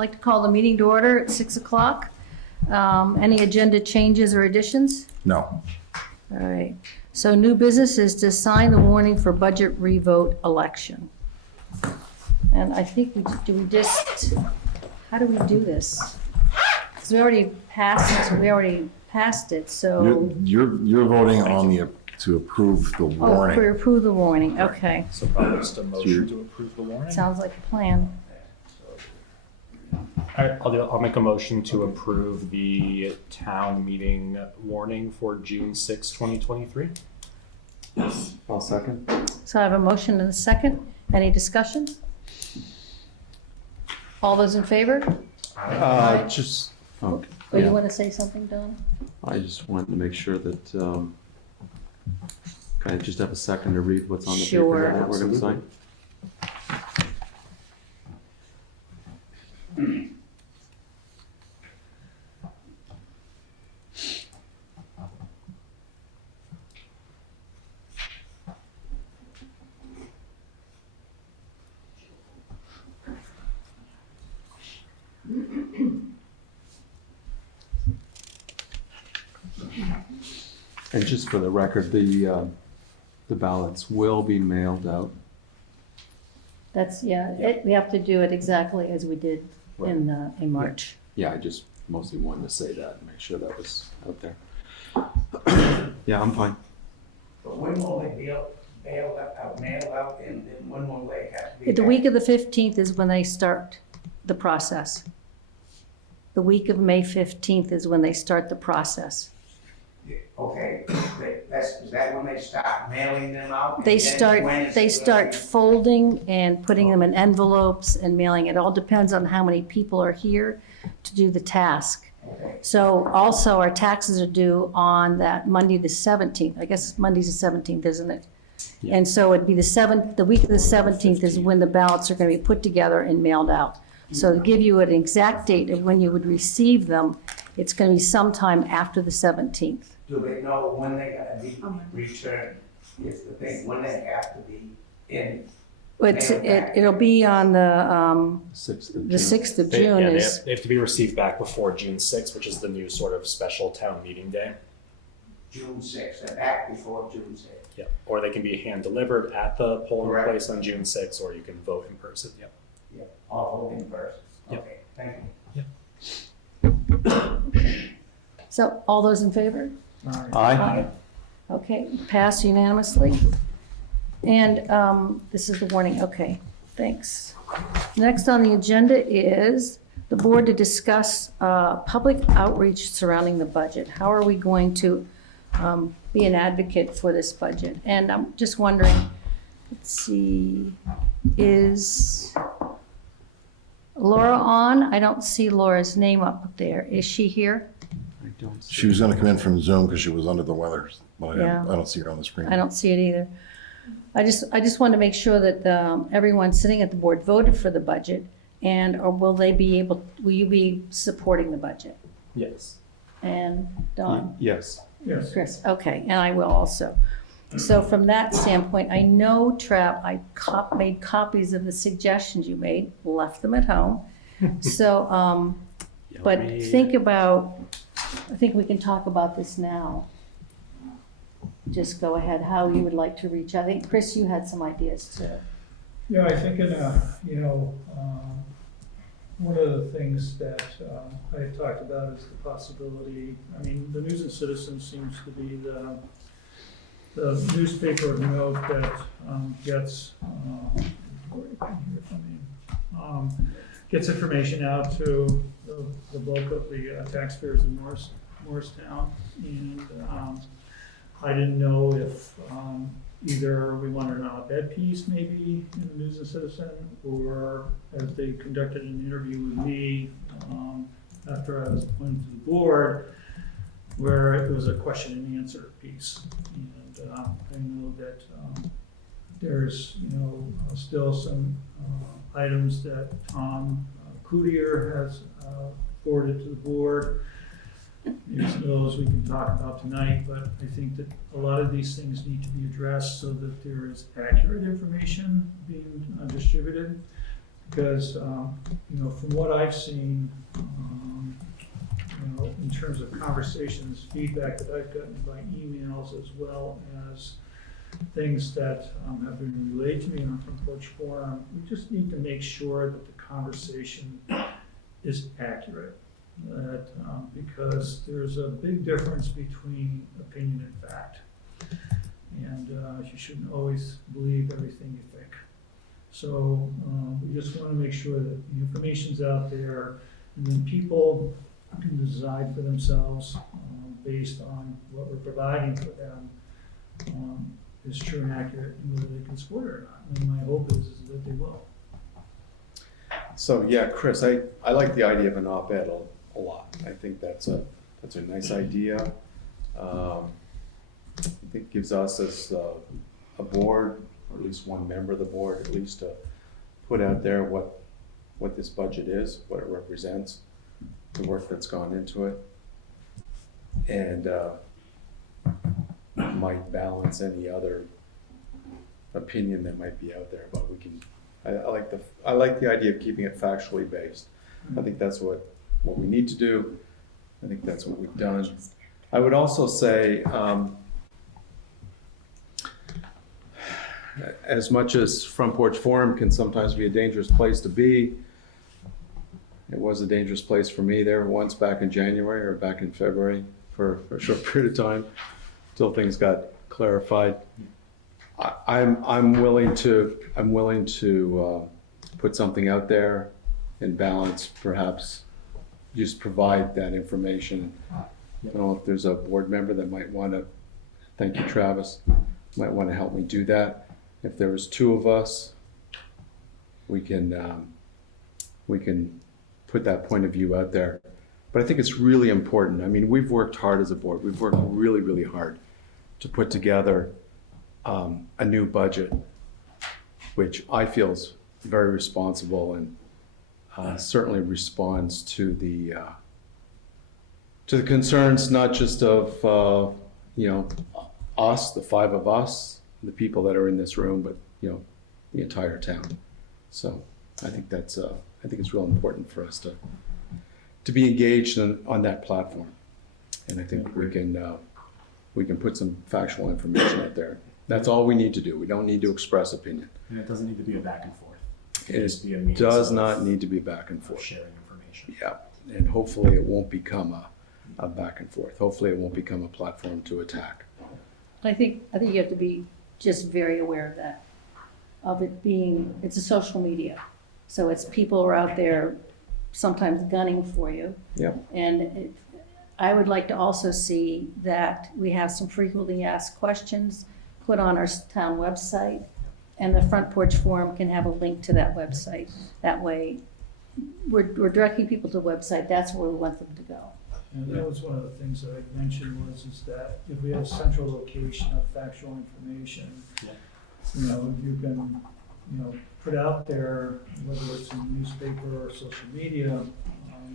like to call the meeting to order at 6 o'clock. Any agenda changes or additions? No. All right. So new business is to sign the warning for budget revote election. And I think how do we do this? Because we already passed it, so. You're voting on to approve the Oh, warning. we approve the warning, okay. So probably just a motion to approve the warning. Sounds like a plan. All right, I'll make a motion to approve the town meeting warning for June 6, 2023. I'll second. So I have a motion and a second. Any discussion? All those in favor? Just, okay. Or you Yeah. want to say something, Don? I just wanted to make sure that, can I just have a second to read what's on the paper Sure, that we're gonna absolutely. sign? And just for the record, the ballots will be mailed out. That's, we have to do it exactly as we did in March. Yeah, I just mostly wanted to say that and make sure that was out there. Yeah, I'm fine. But when will they be mailed out, and then when will they have to be? The week of the 15th is when they start the process. The week of May 15th is when they start the process. Okay, is that when they start mailing them out? They And then when start, is it gonna be- folding and putting them in envelopes and mailing. It all depends on how many people are here to do the task. Okay. So also our taxes are due on that Monday the 17th. I guess Monday's the 17th, isn't it? Yeah. And so it'd be the week of the 17th is when the ballots are gonna be put together and mailed out. So to give you an exact date of when you would receive them, it's gonna be sometime after the 17th. Do they know when they gotta be returned? Is the thing, when they have to be in? It'll be on the 6th of June. 6th of They, June yeah, is, they have to be received back before June 6, which is the new sort of special town meeting day. June sixth, and back before June sixth. Yeah, or they can be hand delivered at the polling Correct. place on June 6, or you can vote in person. Yep. Yeah, all voting persons. Yep. Okay, thank you. so all those in favor? Aye. Okay, passed unanimously. And this is the warning, okay, thanks. Next on the agenda is the board to discuss public outreach surrounding the budget. How are we going to be an advocate for this budget? And I'm just wondering, let's see, is Laura on? I don't see Laura's name up there. Is she here? I don't see. She was gonna come in from Zoom because she was under the weather, but Yeah. I don't see her on the screen. I don't see it either. I just want to make sure that everyone sitting at the board voted for the budget, or will you be supporting the budget? Yes. And Don? Yes. Yes. Chris, okay, and I will also. So from that standpoint, I know, Trav, I made copies of the suggestions you made, left them at home. So, but Yummy. I think we can talk about this now. Just go ahead, how you would like to reach. I think, Chris, you had some ideas too. Yeah, I think one of the things that I had talked about is the possibility, I mean, the News and Citizen seems to be the newspaper of note that gets gets information out to the bulk of the taxpayers in Morristown. And I didn't know if either we wanted an op-ed piece maybe in the News and Citizen, or as they conducted an interview with me after I was appointed to the board, where it was a question and answer piece. And I know that there's still some items that Tom Cloutier has forwarded to the board. There's those we can talk about tonight, but I think that a lot of these things need to be addressed so that there is accurate information being distributed. Because, from what I've seen, in terms of conversations, feedback that I've gotten by emails, as well as things that have been relayed to me on Front Porch Forum, we just need to make sure that the conversation is accurate. That, because there's a big difference between opinion and fact. And you shouldn't always believe everything you think. So we just want to make sure that the information's out there, and then people can decide for themselves based on what we're providing for them is true and accurate, and whether they can support it or not. And my hope is that they will. So, yeah, Chris, I like the idea of an op-ed a lot. I think that's a nice idea. I think it gives us as a board, or at least one member of the board, at least to put out there what this budget is, what it represents, the work that's gone into it, and might balance any other opinion that might be out there. But we can, I like the idea of keeping it factually based. I think that's what we need to do. I think that's what we've done. I would also say, as much as Front Porch Forum can sometimes be a dangerous place to be, it was a dangerous place for me there once back in January or back in February for a short period of time till things got clarified. I'm willing to put something out there and balance, perhaps just provide that information. I don't know if there's a board member that might want to, thank you, Travis, might want to help me do that. If there was two of us, we can put that point of view out there. But I think it's really important. I mean, we've worked hard as a board. We've worked really, really hard to put together a new budget, which I feel is very responsible and certainly responds to the concerns, not just of us, the five of us, the people that are in this room, but the entire town. So I think that's I think it's real important for us to be engaged on that platform, and I think we can put some factual information out there. That's all we need to do. We don't need to express opinion. And it doesn't need to be a back and forth. It does not need to be back and forth. Sharing information. Yeah, and hopefully it won't become a back and forth. Hopefully it won't become a platform to attack. I think you have to be just very aware of that, of it being, it's a social media. So it's people are out there sometimes gunning for you. Yeah. And I would like to also see that we have some frequently asked questions put on our town website, and the Front Porch Forum can have a link to that website. That way, we're directing people to the website. That's where we want them to go. And that was one of the things that I mentioned is that if we have a central location of factual information, you can, put out there, whether it's in the newspaper or social media,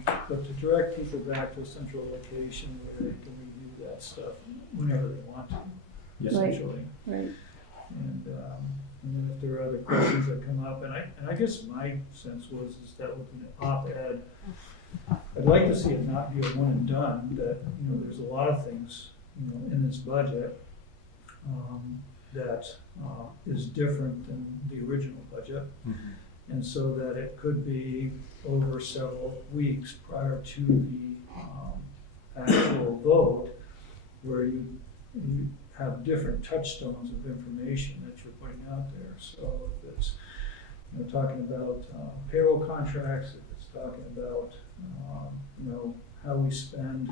but to direct people back to a central location where they can review that stuff whenever they want to, essentially. Right. And then if there are other questions that come up, and I guess my sense is that with an op-ed, I'd like to see it not be a one and done, that, there's a lot of things, in this budget that is different than the original budget. Mm-hmm. And so that it could be over several weeks prior to the actual vote, where you have different touchstones of information that you're putting out there. So if it's talking about payroll contracts, if it's talking about how we spend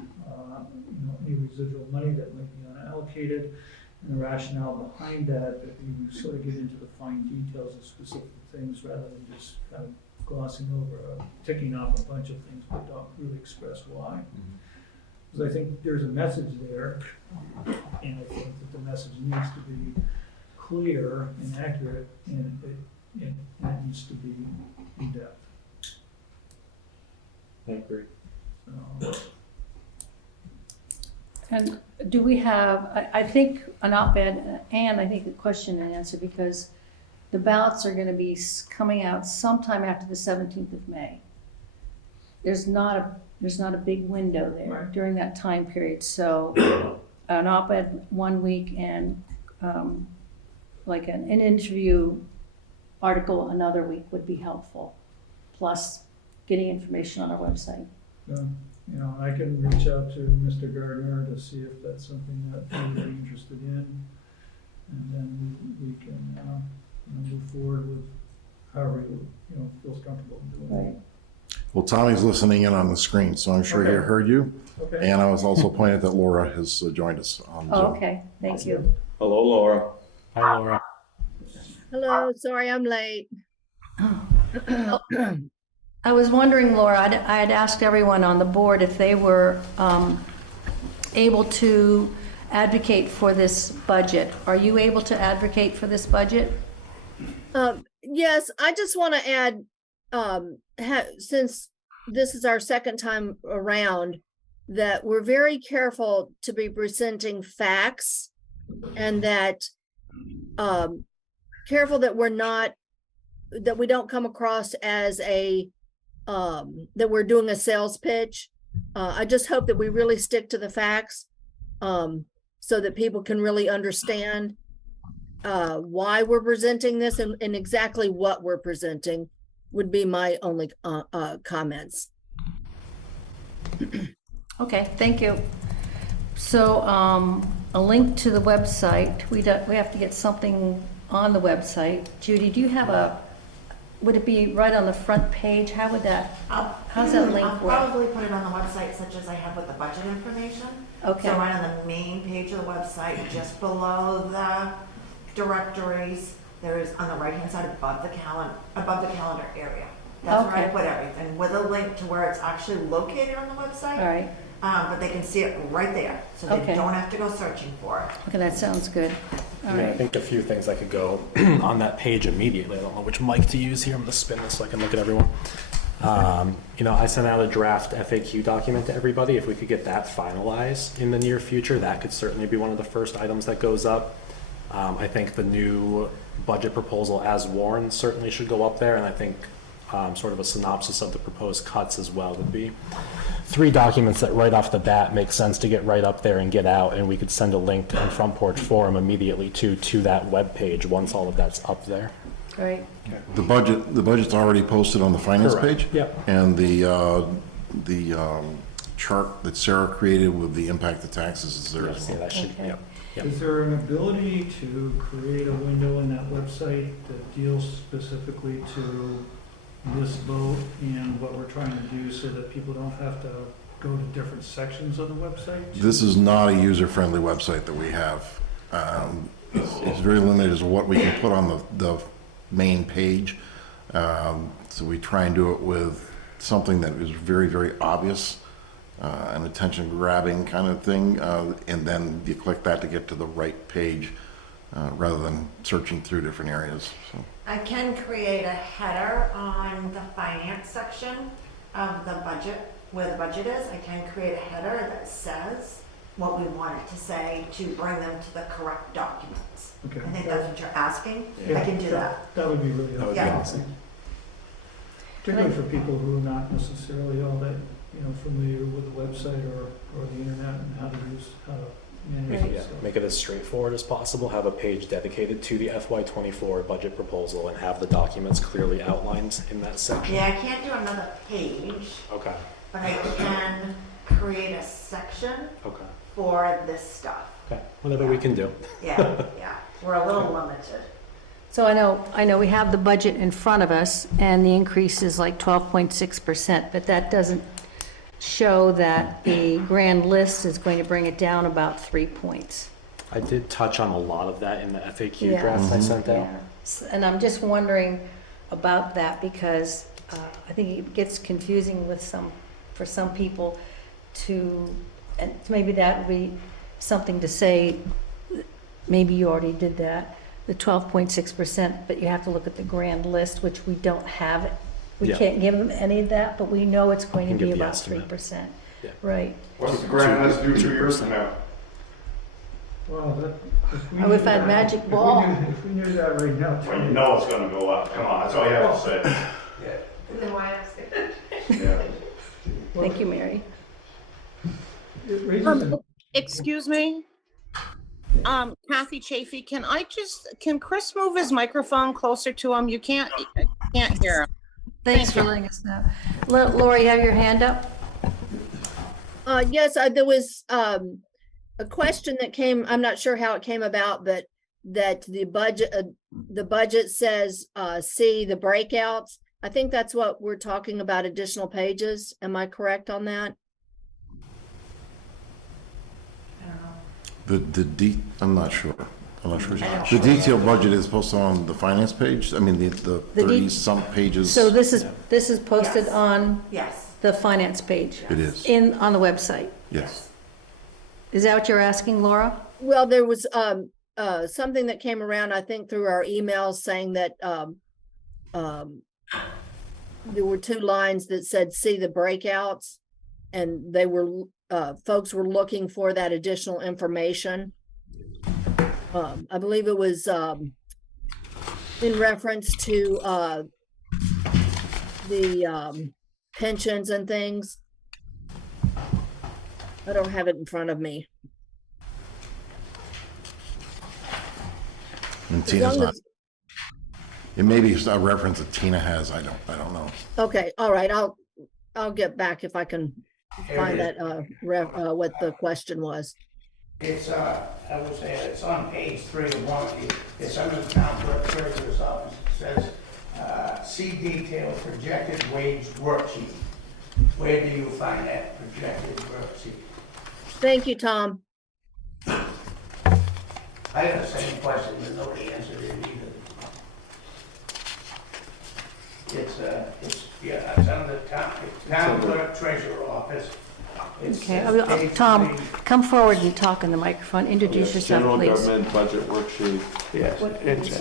any residual money that might be unallocated, and the rationale behind that you sort of get into the fine details of specific things rather than just kind of glossing over, ticking off a bunch of things but don't really express why. Because I think there's a message there, and I think that the message needs to be clear and accurate, and it needs to be in depth. I agree. And do we have, I think an op-ed, and I think a question and answer, because the ballots are gonna be coming out sometime after the 17th of May. There's not a big window there Right. during that time period, so an op-ed 1 week and like an interview article another week would be helpful, plus getting information on our website. You know, I can reach out to Mr. Gardner to see if that's something that he would be interested in. And then we can, you know, move forward with however he, feels comfortable doing Right. Well, Tommy's listening in on the screen, so I'm sure he Okay. heard you. it. Okay. And I was also pointed that Laura has joined us on Zoom. Oh, okay, thank you. Hello, Laura. Hi, Laura. Hello, sorry I'm late. I was wondering, Laura, I had asked everyone on the board if they were able to advocate for this budget. Are you able to advocate for this budget? Yes, I just want to add, since this is our second time around, that we're very careful to be presenting facts and that careful that that we don't come across as that we're doing a sales pitch. I just hope that we really stick to the facts so that people can really understand why we're presenting this and exactly what we're presenting would be my only comments. Okay, thank you. So a link to the website, we have to get something on the website. Judy, do you have would it be right on the front page? How would that, how's that link I'll work? probably put it on the website such as I have with the budget information. Okay. So right on the main page of the website, just below the directories, there is on the right-hand side above the calendar area. That's where I Okay. put everything with a link to where it's actually located on the website. All right, But they can see it right there, so they Okay. don't have to go searching for it. okay, that sounds good. All Yeah, I right, think a few things I could go on that page immediately. I don't know which mic to use here. I'm gonna spin this so I can look at everyone. I sent out a draft FAQ document to everybody. If we could get that finalized in the near future, that could certainly be one of the first items that goes up. I think the new budget proposal as worn certainly should go up there, and I think sort of a synopsis of the proposed cuts as well would be 3 documents that right off the bat make sense to get right up there and get out, and we could send a link on Front Porch Forum immediately to that web page once all of that's up there. all right, The budget's already posted on the finance Correct. page. Yep. And the chart that Sarah created with the impact of taxes is there as Yes, yeah, well. that should, Okay. yep. Yep. Is there an ability to create a window in that website that deals specifically to this vote and what we're trying to do so that people don't have to go to different sections of the website? This is not a user-friendly website that we have. It's very limited as to what we can put on the main page. So we try and do it with something that is very, very obvious, an attention-grabbing kind of thing, and then you click that to get to the right page rather than searching through different areas. So. I can create a header on the finance section of the budget, where the budget is. I can create a header that says what we want it to say to bring them to the correct documents. Okay. I think that's what you're asking. Yeah. I can do that. That would be really helpful. Yeah. awesome. Particularly for people who are not necessarily all that, familiar with the website or the internet and how to manage it. So- Make it as straightforward as possible, have a page dedicated to the FY24 budget proposal and have the documents clearly outlined in that section. Yeah, I can't do another page, Okay, but I can create a section okay, for this stuff. okay, whatever we can do. Yeah, yeah, we're a little limited. so I know we have the budget in front of us, and the increase is like 12.6%, but that doesn't show that the grand list is going to bring it down about 3 points. I did touch on a lot of that in the FAQ Yeah. draft I sent out. Yeah. And I'm just wondering about that because I think it gets confusing for some people and maybe that would be something to say, maybe you already did that, the 12.6%, but you have to look at the grand list, which we don't have. We Yeah. can't give them any of that, but we know it's going to Can be give the about estimate. 3%. Yeah. Right. What's the grand list due 2 years from now? Well, that. If we I would've knew had that- magic if we ball. knew- If we knew that right now. When you know it's gonna go up, come on, that's all you have to say. Yeah. Thank you, Mary. It raises an- Excuse me? Kathy Chafee, can Chris move his microphone closer to him? I can't hear him. Thanks Thank for letting us know. Lori, you have your hand up? Yes, there was, a question that came, I'm not sure how it came about, but that the budget says, see the breakouts. I think that's what we're talking about, additional pages. Am I correct on that? I'm not sure. The detailed budget is posted on the finance page. I mean, the The 30-some pages. So this is posted Yes. on Yes. the finance page? It is, On the website? yes. Is that what you're asking, Laura? Well, there was, something that came around, I think through our emails saying that, there were 2 lines that said, see the breakouts. And they were, folks were looking for that additional information. I believe it was, in reference to, the, pensions and things. I don't have it in front of me. And As Tina's long not, as- it may be a reference that Tina has. I don't know. Okay, all right, I'll get back if I can find that, what the question was. It's, I would say, it's on page 3 of one, it's under the town clerk treasurer's office. It says, see detailed projected wage worksheet. Where do you find that projected worksheet? Thank you, Tom. I had the same question, but nobody answered it either. It's under the town clerk treasurer office. It Okay, says page Tom, 3. come forward and talk in the microphone. Introduce yourself, General please. government budget worksheet. Yes,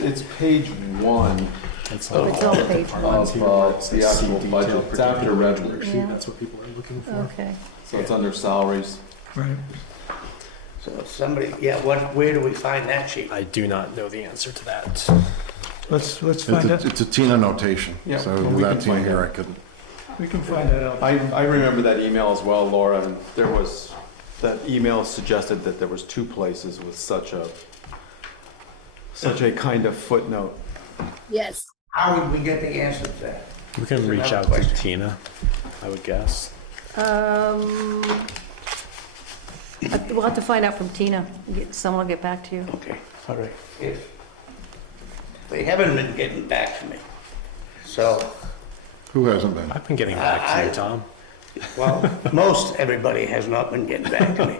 It's page 1 It's Oh, it's on page one. of the actual budget. It's after revenue. Yeah. That's what people are looking for. Okay. So it's under salaries. Right. So somebody, where do we find that sheet? I do not know the answer to that. Let's find out. It's a Tina notation. Yeah, So well, we that can Tina find here, out. I could. We can find that out. I remember that email as well, Laura, and that email suggested that there was 2 places with such a kind of footnote. Yes. How would we get the answer to that? We can reach another out question. to Tina, I would guess. We'll have to find out from Tina. Someone will get back to you. Okay, all right. If they haven't been getting back to me, so, Who hasn't been? I've been getting back to you, Tom. well, most everybody has not been getting back to me.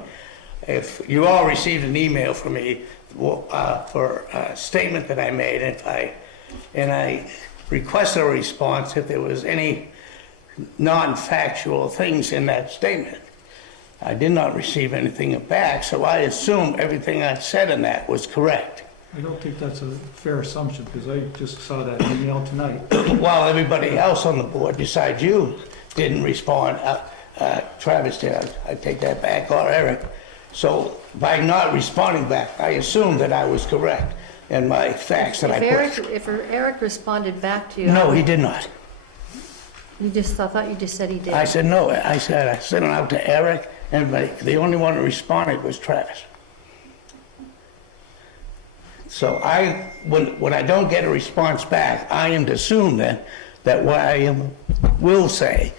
If you all received an email from me for a statement that I made, and I requested a response if there was any non-factual things in that statement. I did not receive anything back, so I assume everything I said in that was correct. I don't think that's a fair assumption, because I just saw that email tonight. While everybody else on the board besides you didn't respond, Travis did, I take that back, or Eric. So by not responding back, I assumed that I was correct in my facts that I put. If Eric responded back to you. No, he did not. I thought you just said he did. I said, no, I sent it out to Eric, everybody. The only one who responded was Travis. So when I don't get a response back, I am to assume then that what I will say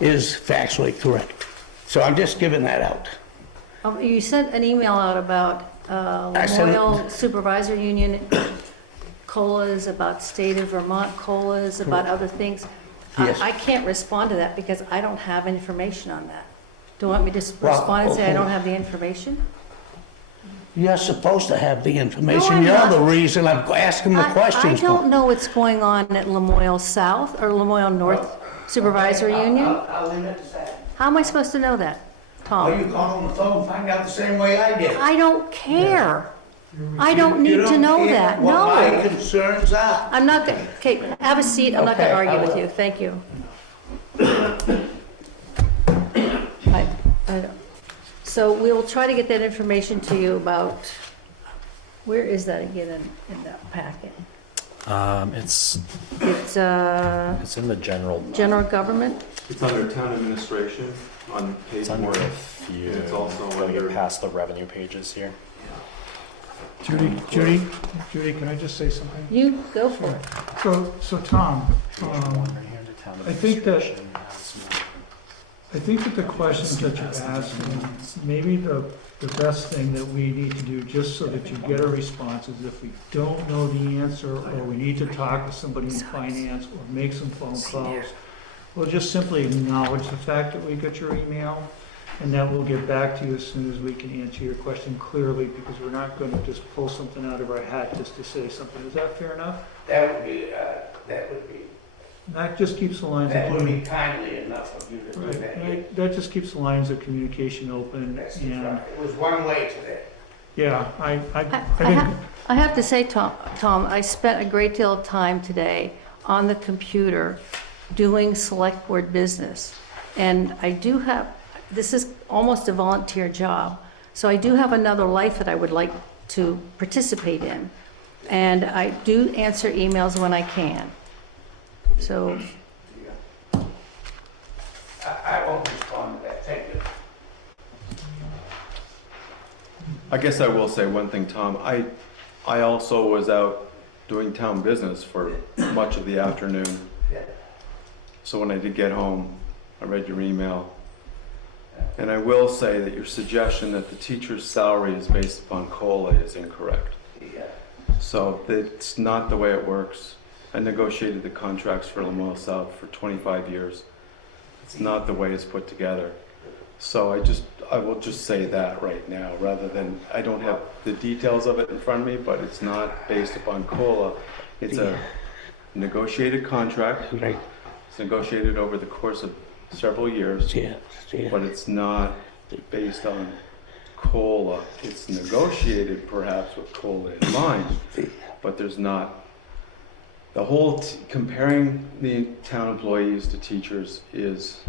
is factually correct. So I'm just giving that out. You sent an email out about I sent- Memorial Supervisor Union COLAs, about state of Vermont COLAs, about other things. Yes. I can't respond to that because I don't have information on that. Do you want me to Well, respond and say I okay. don't have the information? You're supposed to have the No, information. I'm You're not. the reason I'm asking the I questions. don't know what's going on at Lamoille South or Lamoille North Supervisory Union. I'll leave it to that. How am I supposed to know that, Or Tom? you call on the phone and find out the same way I did. I don't care. I don't You need to don't know care that, what my no. concerns are. I'm not, okay, have a seat, I'm not gonna Okay, argue I with will. you, thank you. I don't- So we'll try to get that information to you about Where is that again in that packet? It's It's in the general. general government? It's under town administration on page It's under one. a few. It's also Gotta get under- past the revenue pages here. Judy, can I just say something? You go for it. So Tom, I think that the questions that you're asking, maybe the best thing that we need to do, just so that you get a response, is if we don't know the answer, or we need to talk to somebody in finance, or make some phone calls, we'll just simply acknowledge the fact that we got your email, and that we'll get back to you as soon as we can answer your question clearly, because we're not gonna just pull something out of our hat just to say something. Is that fair enough? That would be, That just keeps the lines of that would be communication. kindly enough of you to do that. Right, that just keeps the lines of communication open, That's and, right. It was one way today. yeah, I I have to say, Tom, I spent a great deal of time today on the computer doing select board business. And I do have, this is almost a volunteer job, so I do have another life that I would like to participate in. And I do answer emails when I can. So, I won't respond to that, thank you. I guess I will say one thing, Tom. I also was out doing town business for much of the afternoon. Yeah. So when I did get home, I read your email. And I will say that your suggestion that the teacher's salary is based upon COLA is incorrect. Yeah. So that's not the way it works. I negotiated the contracts for Lamoille South for 25 years. It's not the way it's put together. So I will just say that right now, rather than, I don't have the details of it in front of me, but it's not based upon COLA. It's a negotiated contract. Right. It's negotiated over the course of several years, Yeah. but it's not based on COLA. It's negotiated perhaps with COLA in mind, but there's not. The whole, comparing the town employees to teachers is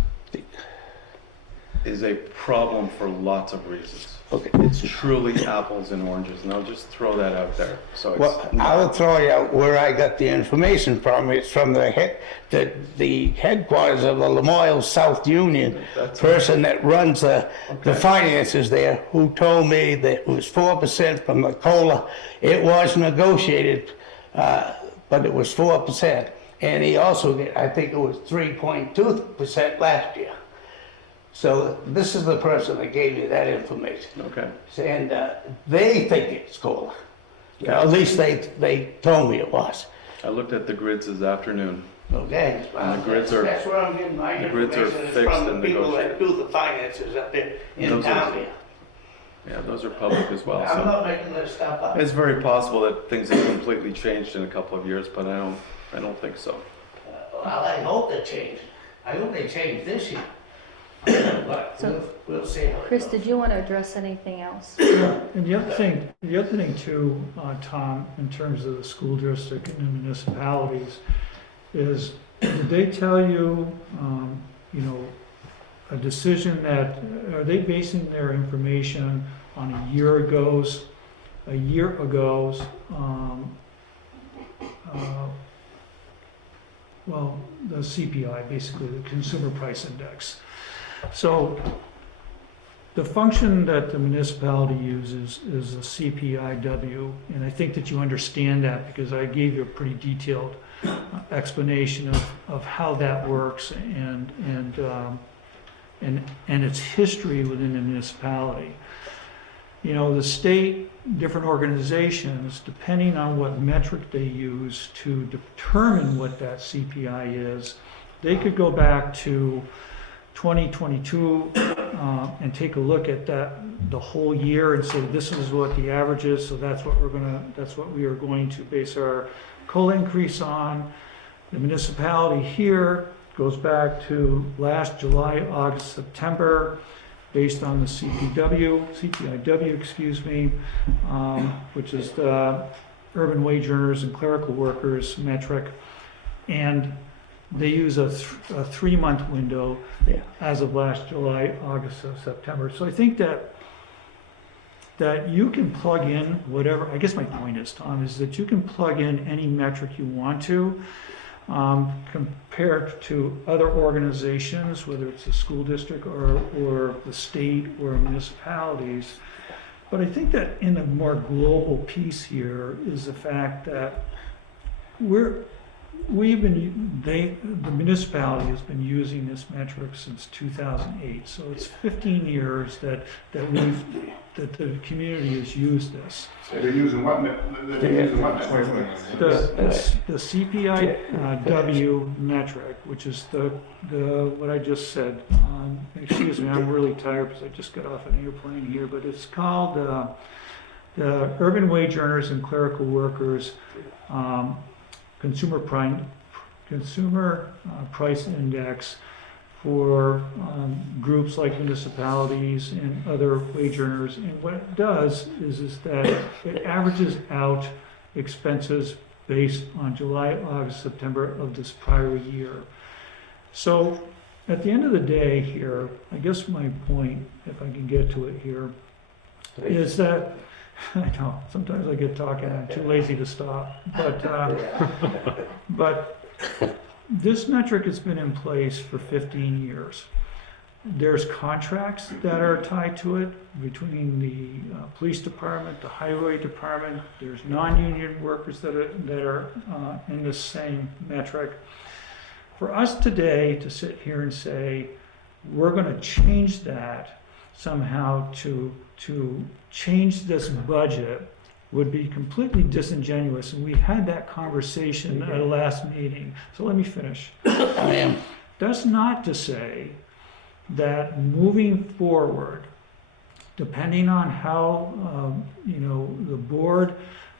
a problem for lots of reasons. Okay. It's truly apples and oranges, and I'll just throw that out there. So Well, it's I'll throw you out where I got the information from. It's from the headquarters of the Lamoille South Union, person that runs the finances there, who told me that it was 4% from the COLA. It was negotiated, but it was 4%. And he also did, I think it was 3.2% last year. So this is the person that gave me that information. okay. And they think it's COLA. At least they told me it was. I looked at the grids this afternoon. Okay? And the grids are- That's where I'm getting my the grids are information, is fixed from the and people that negotiated. do the finances up there in Those are- town here. Yeah, those are public as well. I'm So not making this stuff up. it's very possible that things have completely changed in a couple of years, but I don't think so. Well, I hope they change. I hope they change this year. But So- we'll see how it Chris, goes. did you want to address anything else? And the other thing too, Tom, in terms of the school district and the municipalities, is did they tell you, a decision that, are they basing their information on a year ago's, the CPI, basically, the Consumer Price Index. So the function that the municipality uses is a CPIW, and I think that you understand that because I gave you a pretty detailed explanation of how that works and its history within the municipality. You know, the state, different organizations, depending on what metric they use to determine what that CPI is, they could go back to 2022 and take a look at the whole year and say, this is what the average is, so that's what we are going to base our COLA increase on. The municipality here goes back to last July, August, September, based on the CPIW, which is the urban wage earners and clerical workers metric. And they use a 3-month window as of last July, August, September. So I think that that you can plug in whatever, I guess my point is, Tom, is that you can plug in any metric you want to, compared to other organizations, whether it's the school district or the state or municipalities. But I think that in a more global piece here is the fact that the municipality has been using this metric since 2008. So it's 15 years that the community has used this. They're using what, they're using what? The CPIW metric, which is what I just said. Excuse me, I'm really tired because I just got off an airplane here, but it's called the Urban Wage Earners and Clerical Workers Consumer Price Index for groups like municipalities and other wage earners. And what it does is that it averages out expenses based on July, August, September of this prior year. So at the end of the day here, I guess my point, if I can get to it here, is that I know, sometimes I get talking, I'm too lazy to stop, but this metric has been in place for 15 years. There's contracts that are tied to it between the police department, the highway department. There's non-union workers that are in this same metric. For us today to sit here and say, we're going to change that somehow to change this budget would be completely disingenuous, and we had that conversation at the last meeting. So let me finish. That's not to say that moving forward, depending on how the board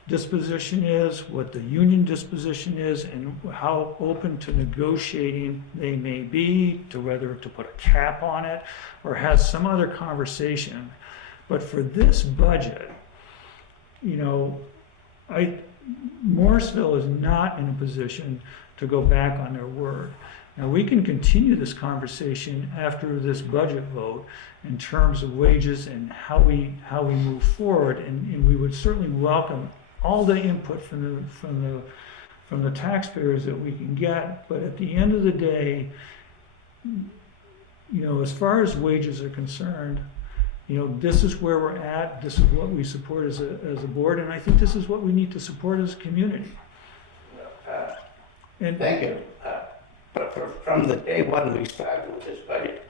disposition is, what the union disposition is, and how open to negotiating they may be, to whether to put a cap on it or have some other conversation. But for this budget, Morrisville is not in a position to go back on their word. Now, we can continue this conversation after this budget vote in terms of wages and how we move forward, and we would certainly welcome all the input from the taxpayers that we can get. But at the end of the day, as far as wages are concerned, this is where we're at. This is what we support as a board, and I think this is what we need to support as a community. And Thank you. But from the day one we started with this budget,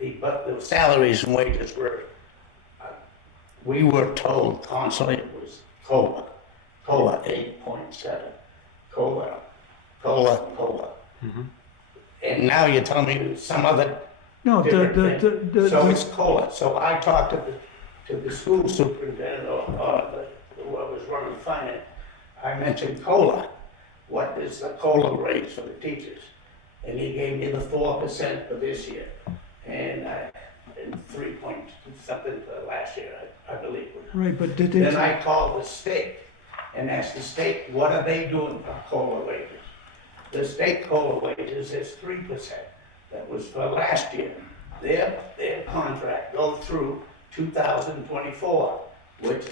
the salaries and wages were, we were told constantly it was COLA 8.7, COLA. And now you're telling me some other no, different thing. So it's COLA. So I talked to the school superintendent or whoever was running finance. I mentioned COLA. What is the COLA raise for the teachers? And he gave me the 4% for this year, and 3 point something for last year, I believe. right, but did they? Then I called the state and asked the state, what are they doing for COLA wages? The state COLA wages is 3%. That was for last year. Their contract goes through 2024, which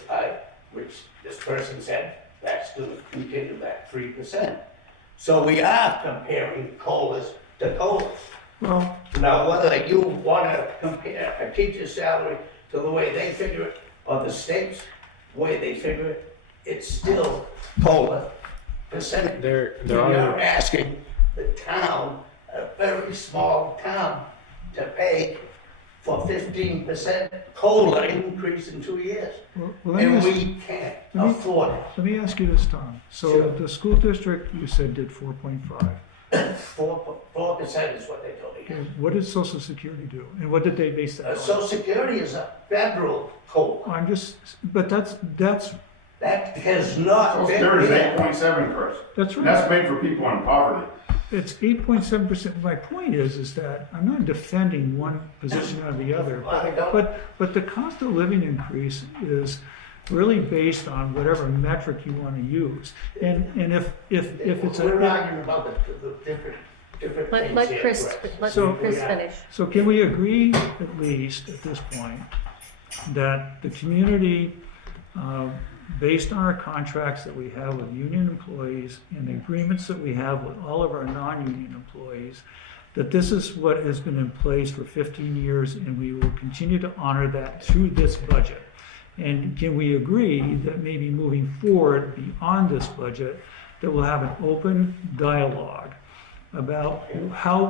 this person said that's going to continue that 3%. So we are comparing COLAs to COLAs. Well, Now, whether you want to compare a teacher's salary to the way they figure it or the state's way they figure it, it's still COLA percentage. You're asking the town, a very small town, to pay for 15% COLA increase in 2 years. well, And we can't afford it. let me ask you this, Tom. So Sure. the school district, you said, did 4.5. 4% is what they told me. Okay, what did Social Security do? And what did they base that on? Social Security is a federal COLA. But that's That has not Social been Security is there. 8.7, Chris. That's And right. that's paid for people in poverty. It's 8.7%. My point is that I'm not defending one position or the other, I don't- but the cost of living increase is really based on whatever metric you want to use. And if it's We're a, arguing about the different things Let here, Chris Chris. let So- Chris finish. so can we agree at least at this point that the community, based on our contracts that we have with union employees and the agreements that we have with all of our non-union employees, that this is what has been in place for 15 years, and we will continue to honor that through this budget. And can we agree that maybe moving forward beyond this budget, that we'll have an open dialogue about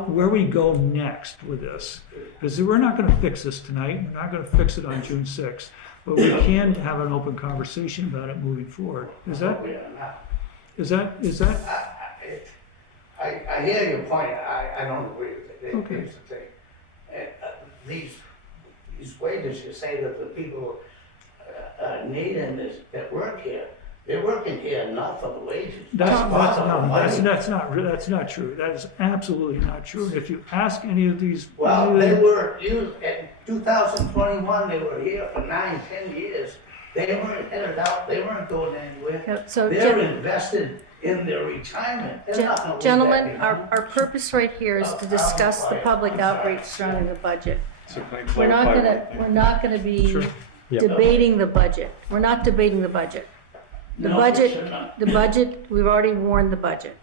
where we go next with this? Because we're not going to fix this tonight, we're not going to fix it on June 6th, but we can have an open conversation about it moving forward. Is that? I hear your point, I don't agree with it. Okay. Here's the thing. These wages, you say that the people need in this, that work here, they're working here not for the wages. That's not That's true. That is absolutely not true. If you ask any of these. Well, they were, in 2021, they were here for 9-10 years. They weren't headed out, they weren't going anywhere. Yep, so They're invested in their retirement. They're not gonna leave that Gentlemen, behind. our purpose right here is to discuss the public outreach surrounding the budget. So can I We're clarify? not gonna be Sure. Yep. debating the budget. We're not debating the budget. The No, budget, for sure not. the budget, we've already warned the budget.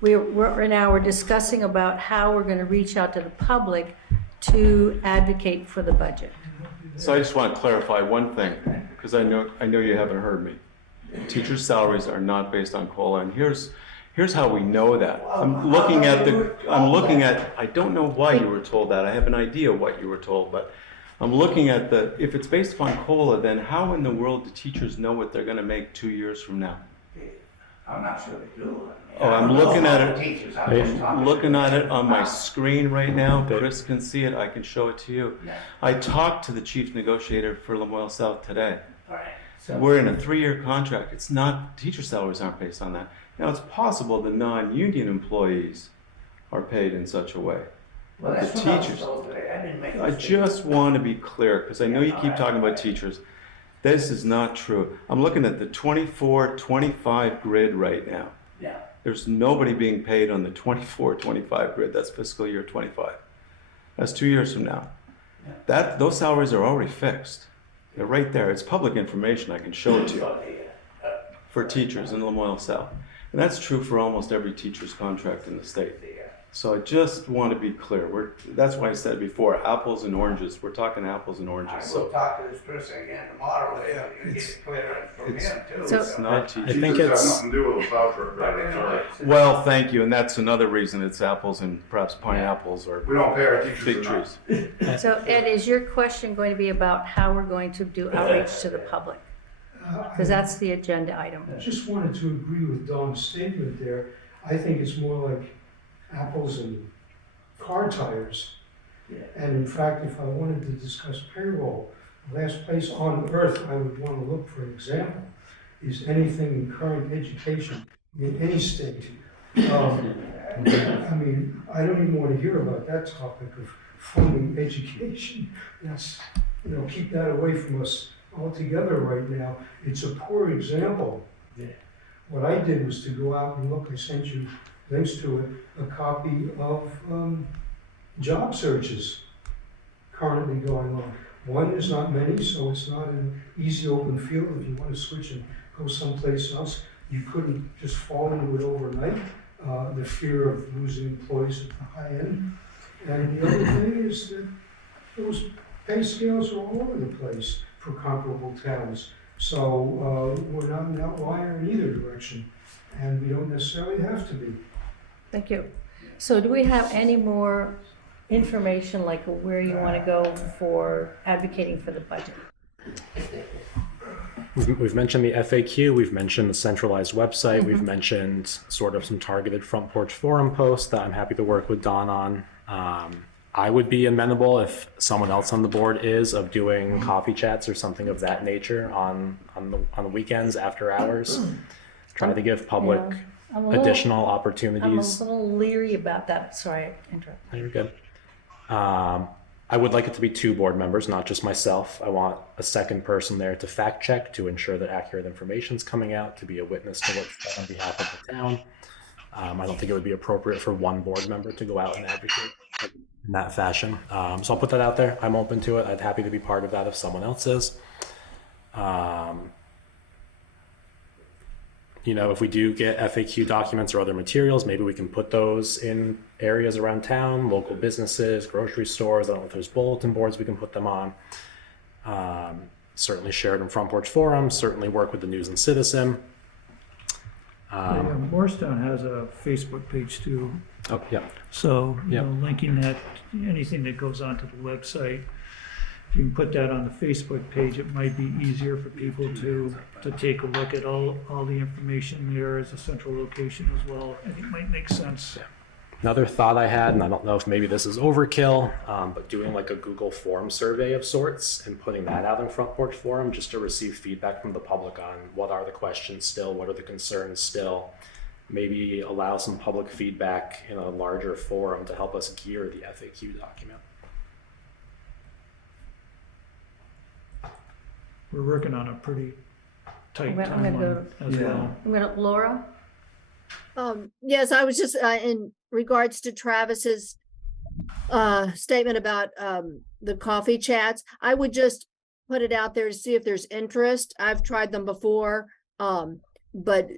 Right now, we're discussing about how we're gonna reach out to the public to advocate for the budget. So I just want to clarify one thing, because I know you haven't heard me. Teachers' salaries are not based on COLA, and here's how we know that. I don't know why you were told that. I have an idea what you were told, but I'm looking at if it's based upon COLA, then how in the world do teachers know what they're going to make 2 years from now? I'm not sure they do. Oh, I'm looking at it. Teachers, I'm just talking. Looking at it on my screen right now. Chris can see it. I can show it to you. Yeah. I talked to the chief negotiator for Lemoyle South today. All right. So- We're in a 3-year contract. It's not, teacher salaries aren't based on that. Now, it's possible the non-union employees are paid in such a way. Well, The that's what I was teachers. told today. I didn't make a I mistake. just want to be clear, because I know you keep talking about teachers. This is not true. I'm looking at the 24-25 grid right now. Yeah. There's nobody being paid on the 24-25 grid. That's fiscal year 25. That's 2 years from now. Those salaries are already fixed. They're right there. It's public information. I can show it to you for teachers in Lemoyle South. And that's true for almost every teacher's contract in the state. So I just want to be clear. That's why I said before, apples and oranges. We're talking apples and I oranges. will So talk to this person again tomorrow and get it cleared from him too. So- it's not teachers. I think This has it's, nothing to do with a voucher, But sorry. anyway, Well, thank you. And that's another reason it's apples and perhaps pineapples or We don't pay our fig teachers enough. trees. So Ed, is your question going to be about how we're going to do outreach to the public? Because that's the agenda item. I just wanted to agree with Don's statement there. I think it's more like apples and car tires. Yeah. And in fact, if I wanted to discuss payroll, the last place on earth I would want to look for an example is anything in current education in any state. I mean, I don't even want to hear about that topic of funding education. That's, keep that away from us altogether right now. It's a poor example. Yeah. What I did was to go out and look, I sent you links to it, a copy of job searches currently going on. One, there's not many, so it's not an easy open field. If you want to switch and go someplace else, you couldn't just fall into it overnight. The fear of losing employees at the high end. And the other thing is that those pay scales are all over the place for comparable towns. So we're not an outlier in either direction, and we don't necessarily have to be. Thank you. So do we have any more information, like where you want to go for advocating for the budget? we've mentioned the FAQ, we've mentioned the centralized website, we've mentioned sort of some targeted front porch forum posts that I'm happy to work with Don on. I would be amenable, if someone else on the board is, of doing coffee chats or something of that nature on the weekends after hours. Try to give public Yeah. additional I'm a opportunities. little leery about that. Sorry, I interrupted. You're good. I would like it to be 2 board members, not just myself. I want a second person there to fact check, to ensure that accurate information is coming out, to be a witness to what's said on behalf of the town. I don't think it would be appropriate for one board member to go out and advocate in that fashion. So I'll put that out there. I'm open to it. I'd happy to be part of that if someone else is. You know, if we do get FAQ documents or other materials, maybe we can put those in areas around town, local businesses, grocery stores. I don't know if there's bulletin boards we can put them on. Certainly share it in Front Porch Forum, certainly work with the News and Citizen. Morristown has a Facebook page too, Oh, yeah. so, you Yeah. know, linking that, anything that goes onto the website, if you can put that on the Facebook page, it might be easier for people to take a look at all the information there as a central location as well. I think it might make sense. Another thought I had, and I don't know if maybe this is overkill, but doing like a Google form survey of sorts and putting that out in Front Porch Forum just to receive feedback from the public on what are the questions still, what are the concerns still. Maybe allow some public feedback in a larger forum to help us gear the FAQ document. We're working on a pretty tight I'm gonna timeline as well. Laura? Yes, I was just, in regards to Travis's statement about the coffee chats, I would just put it out there to see if there's interest. I've tried them before, but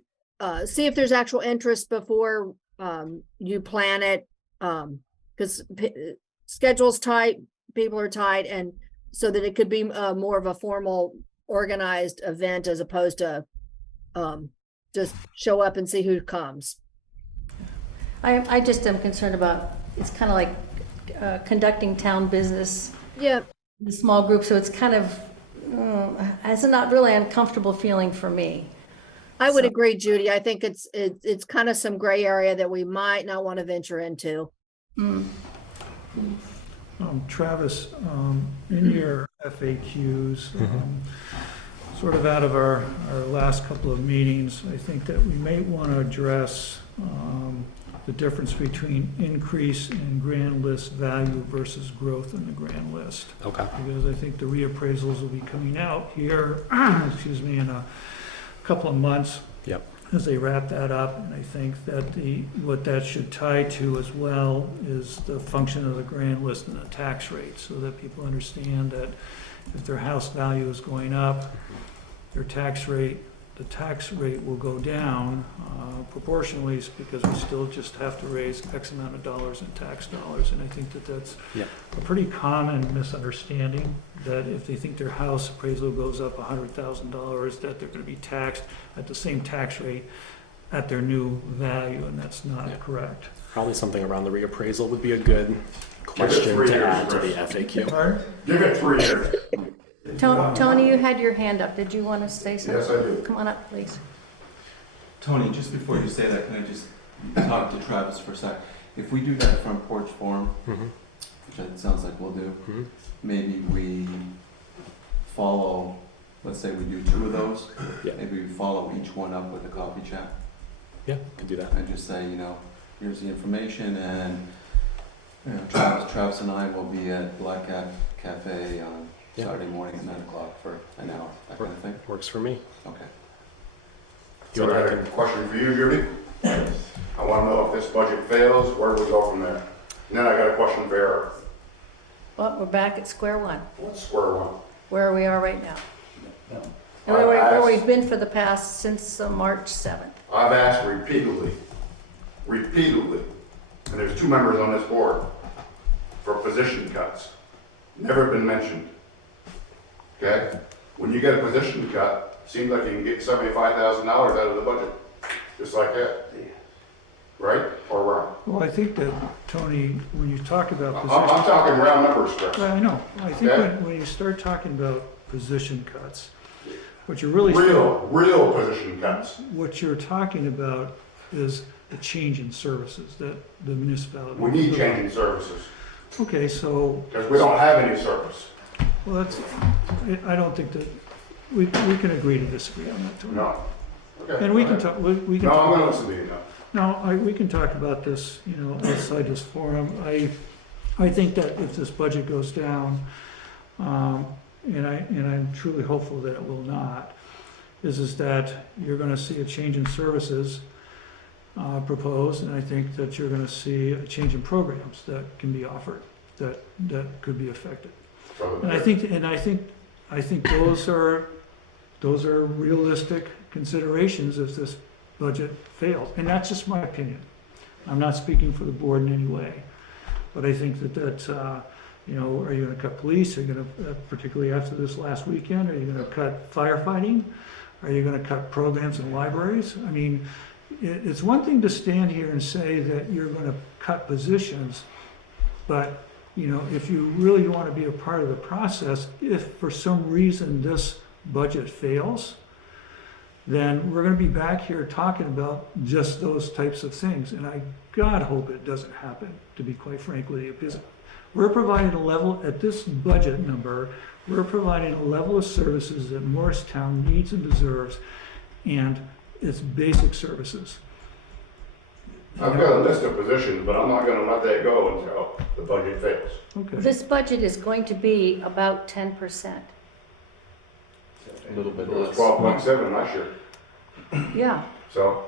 see if there's actual interest before you plan it, because schedule's tight, people are tight, and so that it could be more of a formal, organized event as opposed to just show up and see who comes. I just am concerned about, it's kind of like conducting town business Yeah, in a small group, so it's kind of, it's a not really uncomfortable feeling for me. I would agree, Judy. I think it's kind of some gray area that we might not want to venture into. Travis, in your FAQs, sort of out of our last couple of meetings, I think that we may want to address the difference between increase in grand list value versus growth in the grand list. Okay. Because I think the reappraisals will be coming out here, excuse me, in a couple of months. Yep. As they wrap that up, and I think that what that should tie to as well is the function of the grand list and the tax rate, so that people understand that if their house value is going up, the tax rate will go down proportionally, because we still just have to raise X amount of dollars in tax dollars. And I think that that's a pretty common misunderstanding, that if they think their house appraisal goes up $100,000, that they're going to be taxed at the same tax rate at their new value, and that's not correct. Probably something around the reappraisal would be a good question to add to the FAQ. Pardon? Give it 3 years. Tony, you had your hand up. Did you want to say something? Yes, I do. Come on up, please. Tony, just before you say that, can I just talk to Travis for a sec? If we do that Front Porch Forum, which it sounds like we'll do, maybe we follow, let's say we do 2 of those, maybe we follow each one up with a coffee chat. Yeah, could do that. And just say, here's the information, and Travis and I will be at Black Cat Cafe on Saturday morning at 9 o'clock for an hour, that kind of thing. Works for me. Okay. So I have a question for you, Judy. I want to know if this budget fails, where do we go from there? And then I got a question for Eric. Well, we're back at square one, What's square one? where we are right now. And I've where asked- we've been for the past, since March 7th. I've asked repeatedly, and there's 2 members on this board, for position cuts. Never been mentioned. Okay? When you get a position cut, seems like you can get $75,000 out of the budget, just like that. Right or wrong? Well, I think that, Tony, when you talk about I'm position, talking round numbers, Chris. I know, I think Okay. when you start talking about position cuts, what you're really Real position cuts. what you're talking about is a change in services that the municipality. We need changing services, Okay, so, because we don't have any service. well, I don't think that, we can agree to disagree on that, Tony. No. Okay. And we go can ahead. talk, we can. No, I'm talk- gonna listen to you now. No, we can talk about this, outside this forum. I think that if this budget goes down, and I'm truly hopeful that it will not, is that you're gonna see a change in services. proposed, and I think that you're gonna see a change in programs that can be offered, that could be affected. And I think those are realistic considerations if this budget fails, and that's just my opinion. I'm not speaking for the board in any way, but I think that you know, are you gonna cut police? Are you gonna, particularly after this last weekend, are you gonna cut firefighting? Are you gonna cut programs in libraries? I mean, it's one thing to stand here and say that you're gonna cut positions, but, you know, if you really wanna be a part of the process, if for some reason this budget fails, then we're gonna be back here talking about just those types of things. And I God hope it doesn't happen, to be quite frank with you, because we're providing a level, at this budget number, we're providing a level of services that Morristown needs and deserves, and it's basic services. I've got a list of positions, but I'm not gonna let that go until the budget fails. Okay. This budget is going to be about 10%. A little bit It was less. 12.7 last year, Yeah, so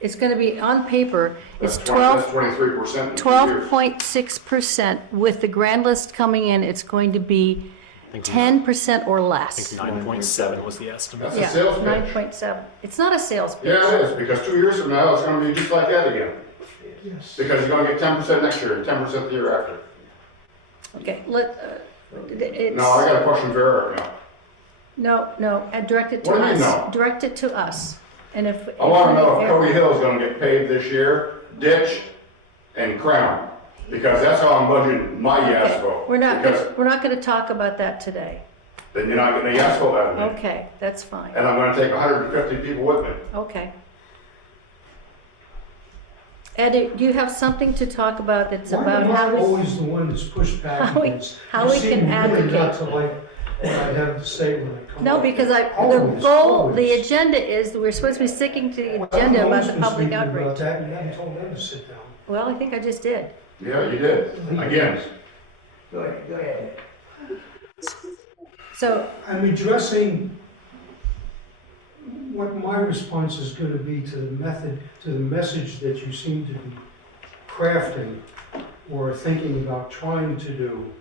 it's gonna be, on paper, it's that's 12, 23% in 2 years. 12.6%. With the grand list coming in, it's going to be 10% or I less. think 9.7 was the estimate. That's a Yeah, sales pitch. 9.7. It's not a sales pitch. Yeah, it is, because 2 years from now, it's gonna be just like that again. Yes. Because you're gonna get 10% next year and 10% the year after. Okay, it's. No, I got a question for Eric now. No, and direct it to What do you mean, us. no? Direct it to us. And if. I wanna know if Cody Hill is gonna get paved this year, ditch, and crown, because that's how I'm budgeting my asphalt. We're not, Because we're not gonna talk about that today. then you're not getting the asphalt out of me. Okay, that's fine. And I'm gonna take 150 people with me. Okay. Eddie, do you have something to talk about that's Why about am how I we, always the one that's pushed back How we- against? how You we seem can really not advocate. to like what I have to say when I come no, up. because the Always, goal, the always. agenda is, we're supposed to be sticking to the Well, agenda I'm about always the been public speaking about outreach. that, and you haven't told them to sit down. Well, I think I just did. Yeah, you did. Again. Go ahead. So, I'm addressing what my response is going to be to the method, to the message that you seem to be crafting or thinking about trying to do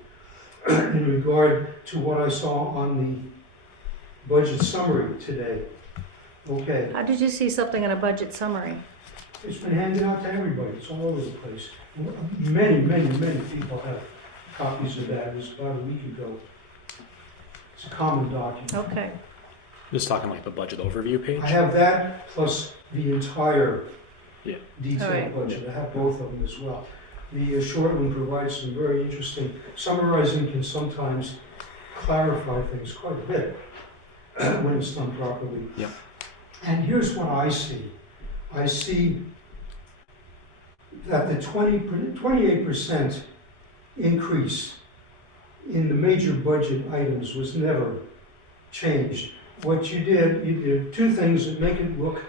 in regard to what I saw on the budget summary today. Okay, how did you see something in a budget summary? it's been handed out to everybody, it's all over the place. Many people have copies of that, it was about a week ago. It's a common document. Okay, Just talking like the budget overview page. I have that plus the entire Yeah. detailed Alright. budget. I have both of them as well. The short one provides some very interesting, summarizing can sometimes clarify things quite a bit when it's done properly. Yep. And here's what I see. I see that the 28% increase in the major budget items was never changed. What you did two things that make it look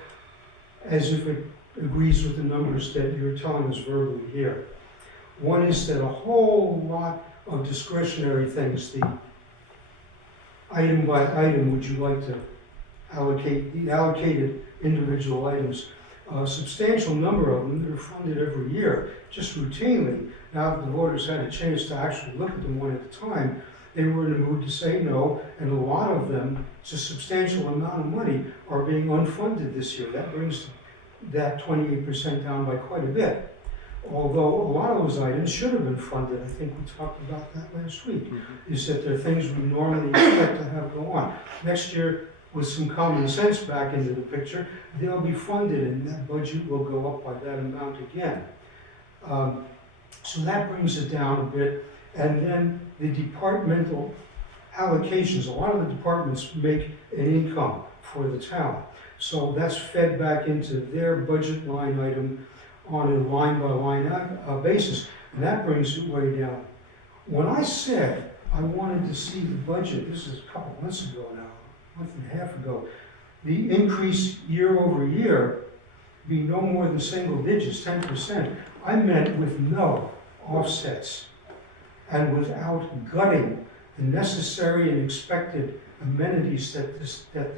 as if it agrees with the numbers that you're telling us verbally here. One is that a whole lot of discretionary things, the item by item, would you like to allocate, the allocated individual items, a substantial number of them that are funded every year, just routinely. Now that the voters had a chance to actually look at them one at a time, they were in a mood to say no, and a lot of them, it's a substantial amount of money, are being unfunded this year. That brings that 28% down by quite a bit. Although a lot of those items should have been funded, I think we talked about that last week, is that there are things we normally expect to have go on. Next year, with some common sense back into the picture, they'll be funded and that budget will go up by that amount again. So that brings it down a bit. And then the departmental allocations, a lot of the departments make an income for the town. So that's fed back into their budget line item on a line-by-line basis, and that brings it way down. When I said I wanted to see the budget, this is a couple months ago now, a month and a half ago, the increase year over year be no more than single digits, 10%, I meant with no offsets and without gutting the necessary and expected amenities that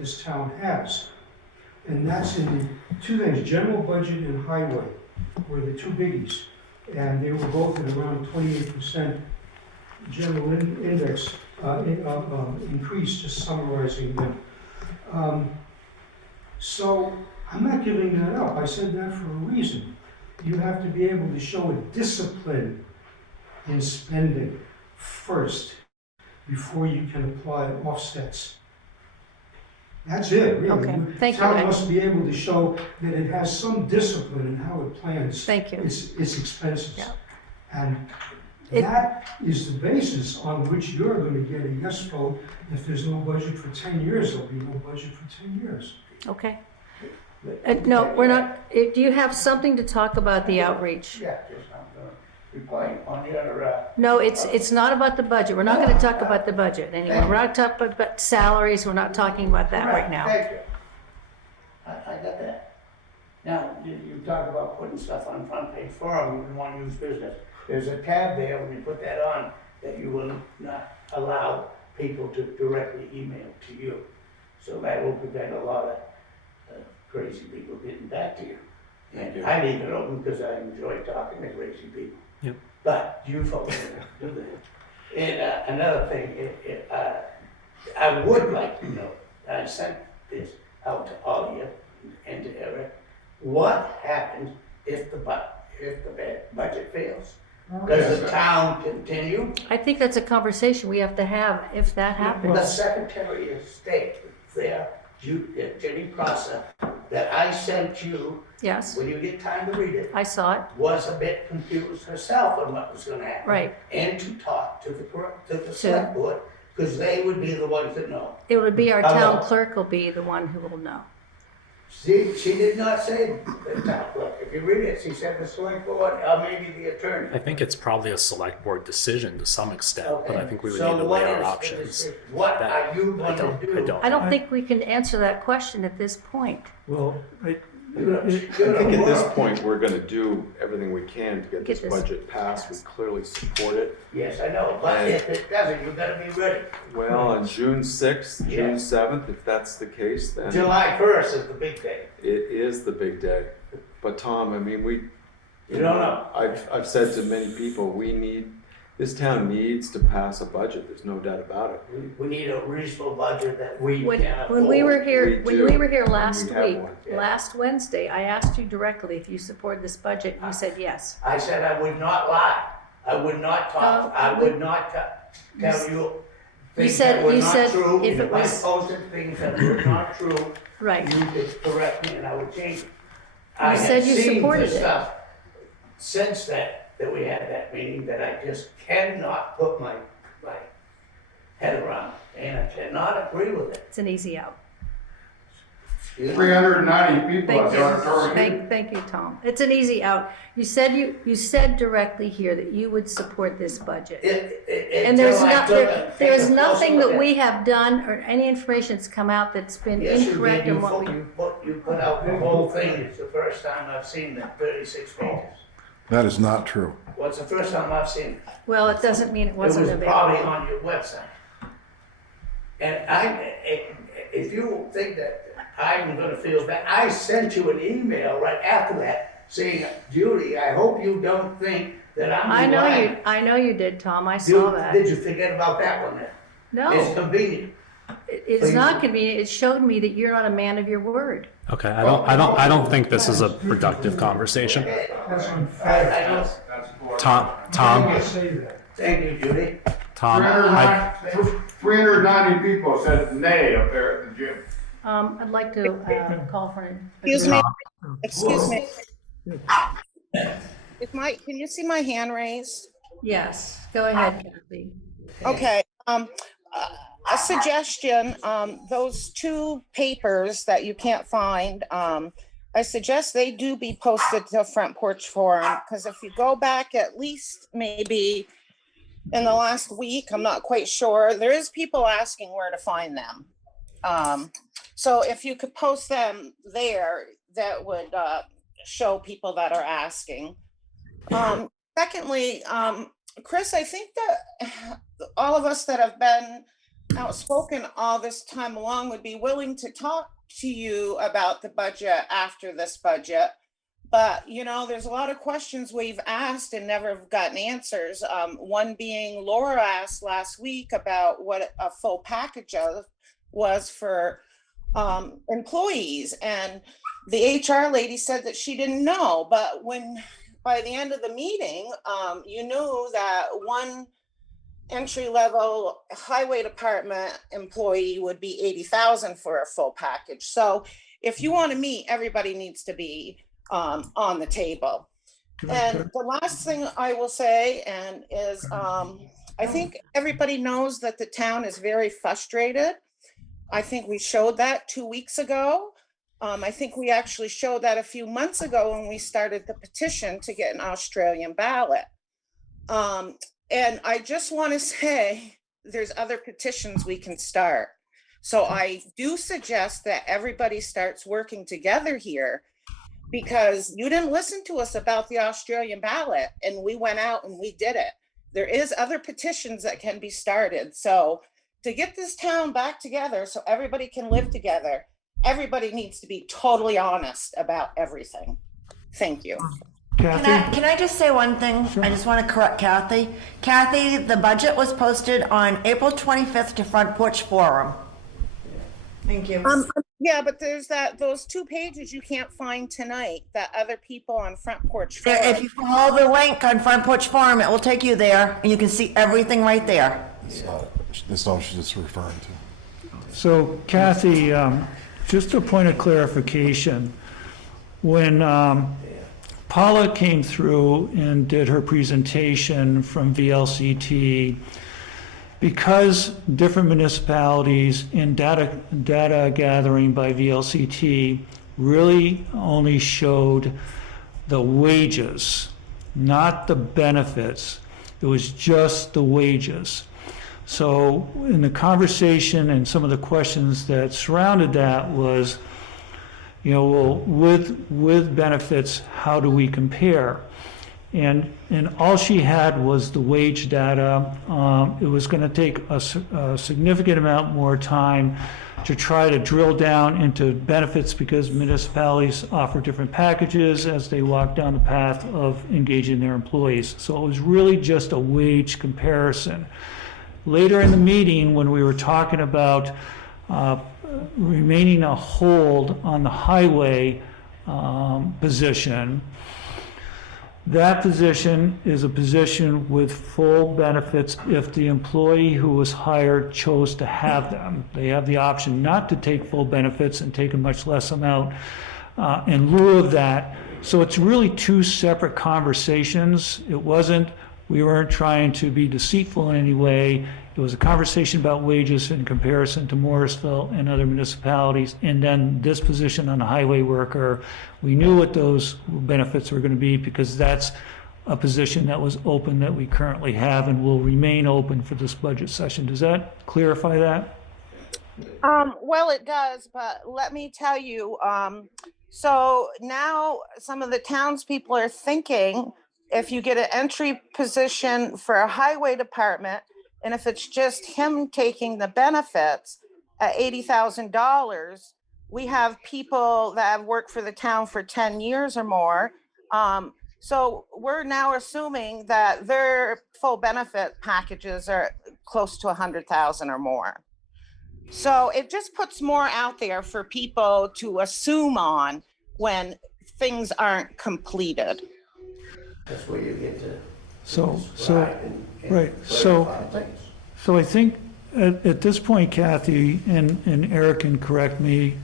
this town has. and that's in the two things, general budget and highway were the two biggies. And they were both at around 28% general index increase, just summarizing them. So I'm not giving that up. I said that for a reason. You have to be able to show a discipline in spending first before you can apply offsets. That's it, really. Okay, thank you, Town Ed. must be able to show that it has some discipline in how it plans Thank you. its expenses. Yeah. And It- that is the basis on which you're going to get a yes vote. If there's no budget for 10 years, there'll be no budget for 10 years. Okay. No, we're not, do you have something to talk about the outreach? Yeah, just I'm gonna reply on your, No, it's not about the budget. We're not gonna talk about the budget anymore. We're not talking about salaries. We're not talking about that right now. Thank you. I got that. Now, you talk about putting stuff on front page forum, you want to use business. There's a tab there when you put that on that you will not allow people to directly email to you. So that will prevent a lot of crazy people getting back to you. And I leave it open because I enjoy talking to crazy people. Yep. But you folks don't do that. And another thing, I would like to know, I sent this out to all of you and to Eric, what happens if the budget fails? Does the town continue? I think that's a conversation we have to have if that The happens. Secretary of State there, Jenny Prosser, that I sent you, Yes, when you get time to read it, I saw it. was a bit confused herself on what was gonna happen. Right. And to talk to the select board, because they would be the ones that know. It would be our town Hello. clerk will be the one who will know. She did not say the town clerk. If you read it, she said the select board, or maybe the attorney. I think it's probably a select board decision to some extent, but I think we would So need to what weigh our is the options. decision? What That- are you I gonna don't, do? I don't. I don't think we can answer that question at this point. Well, You're I think at this gonna- point, we're gonna do everything we can to get this Get this budget passed. We clearly support it. Yes, I know, but if it doesn't, you gotta be ready. Well, on June 6th, Yeah. June 7th, if that's the case, then July 1st is the big day. it is the big day. But Tom, I mean, You don't know. I've said to many people, this town needs to pass a budget. There's no doubt about it. We need a reasonable budget that we When, can afford. when we were here, We when do. we were here We last have week, one. Yeah. last Wednesday, I asked you directly if you support this budget, and you said yes. I said I would not lie. I would not talk. I would not tell you things said- that were you not said true. if And it was- I posted things that were not true, Right. you could correct me and I would change it. I have said you seen supported the it. stuff since that we had that meeting that I just cannot put my head around. And I cannot agree with it. It's an easy out. Excuse me? 390 people Thank at the auditorium. Thank you, Tom. It's an easy out. You said directly here that you would support this budget. And there's Until I not, took there's a closer nothing look that at we it. have done or any information that's come out that's been Yes, you incorrect did. in what we. You put out the whole thing. It's the first time I've seen that 36 pages. That is not true. Well, it's the first time I've seen it. Well, it doesn't mean it It wasn't was probably available. on your website. And if you think that I'm gonna feel bad, I sent you an email right after that saying, Judy, I hope you don't think that I'm lying. I know you did, Tom. I saw that. Did you forget about that one then? It's No, convenient. it's not convenient. It showed me that you're not a man of your word. Okay, I don't think this is a productive conversation. That's I unfair. know. Tom, Say that. Thank you, Judy. Tom, 390 people said nay up there at the gym. I'd like to call for an. Excuse me, excuse me. Can you see my hand raised? Yes, go ahead, Kathy. Okay, a suggestion, those two papers that you can't find, I suggest they do be posted to Front Porch Forum, because if you go back at least maybe in the last week, I'm not quite sure, there is people asking where to find them. So if you could post them there, that would show people that are asking. Secondly, Chris, I think that all of us that have been outspoken all this time along would be willing to talk to you about the budget after this budget. But, you know, there's a lot of questions we've asked and never have gotten answers. One being Laura asked last week about what a full package was for employees. And the HR lady said that she didn't know. But when by the end of the meeting, you knew that one entry-level highway department employee would be 80,000 for a full package. So if you want to meet, everybody needs to be on the table. And the last thing I will say is I think everybody knows that the town is very frustrated. I think we showed that 2 weeks ago. I think we actually showed that a few months ago when we started the petition to get an Australian ballot. And I just want to say there's other petitions we can start. So I do suggest that everybody starts working together here, because you didn't listen to us about the Australian ballot and we went out and we did it. There is other petitions that can be started. So to get this town back together so everybody can live together, everybody needs to be totally honest about everything. Thank you. Can I just say one thing? Sure. I just want to correct Kathy. Kathy, the budget was posted on April 25th to Front Porch Forum. Thank you. Yeah, but there's those 2 pages you can't find tonight that other people on Front Porch Forum. If you follow the link on Front Porch Forum, it will take you there and you can see everything right there. That's all she's just referring to. So Kathy, just a point of clarification. When Paula came through and did her presentation from VLCT, because different municipalities in data gathering by VLCT really only showed the wages, not the benefits. It was just the wages. So in the conversation and some of the questions that surrounded that was, you know, well, with benefits, how do we compare? And all she had was the wage data. It was going to take a significant amount more time to try to drill down into benefits, because municipalities offer different packages as they walk down the path of engaging their employees. So it was really just a wage comparison. Later in the meeting, when we were talking about remaining a hold on the highway position, that position is a position with full benefits if the employee who was hired chose to have them. They have the option not to take full benefits and take a much less amount in lieu of that. So it's really 2 separate conversations. We weren't trying to be deceitful in any way. It was a conversation about wages in comparison to Morrisville and other municipalities. And then this position on a highway worker, we knew what those benefits were going to be, because that's a position that was open that we currently have and will remain open for this budget session. Does that clarify that? Well, it does, but let me tell you, so now some of the townspeople are thinking, if you get an entry position for a highway department, and if it's just him taking the benefits at $80,000, we have people that have worked for the town for 10 years or more. So we're now assuming that their full benefit packages are close to 100,000 or more. So it just puts more out there for people to assume on when things aren't completed. That's where you get to. Right. So I think at this point, Kathy, and Eric can correct me,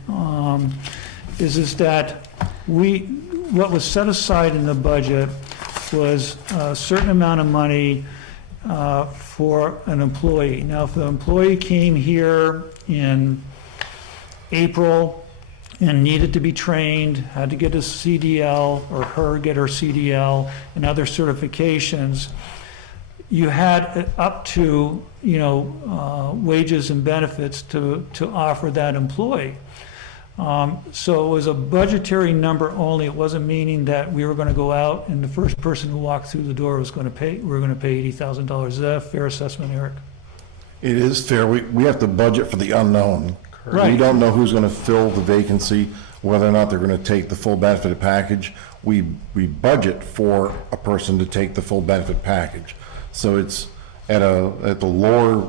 is that what was set aside in the budget was a certain amount of money for an employee. Now, if the employee came here in April and needed to be trained, had to get a CDL, or her get her CDL and other certifications, you had up to, wages and benefits to offer that employee. So it was a budgetary number only. It wasn't meaning that we were going to go out and the first person who walked through the door was going to pay, we're going to pay $80,000. Is that a fair assessment, Eric? It is fair. We have to budget for the unknown. We don't know who's gonna fill the vacancy, whether or not they're gonna take the full benefit package. We budget for a person to take the full benefit package. So it's at the lower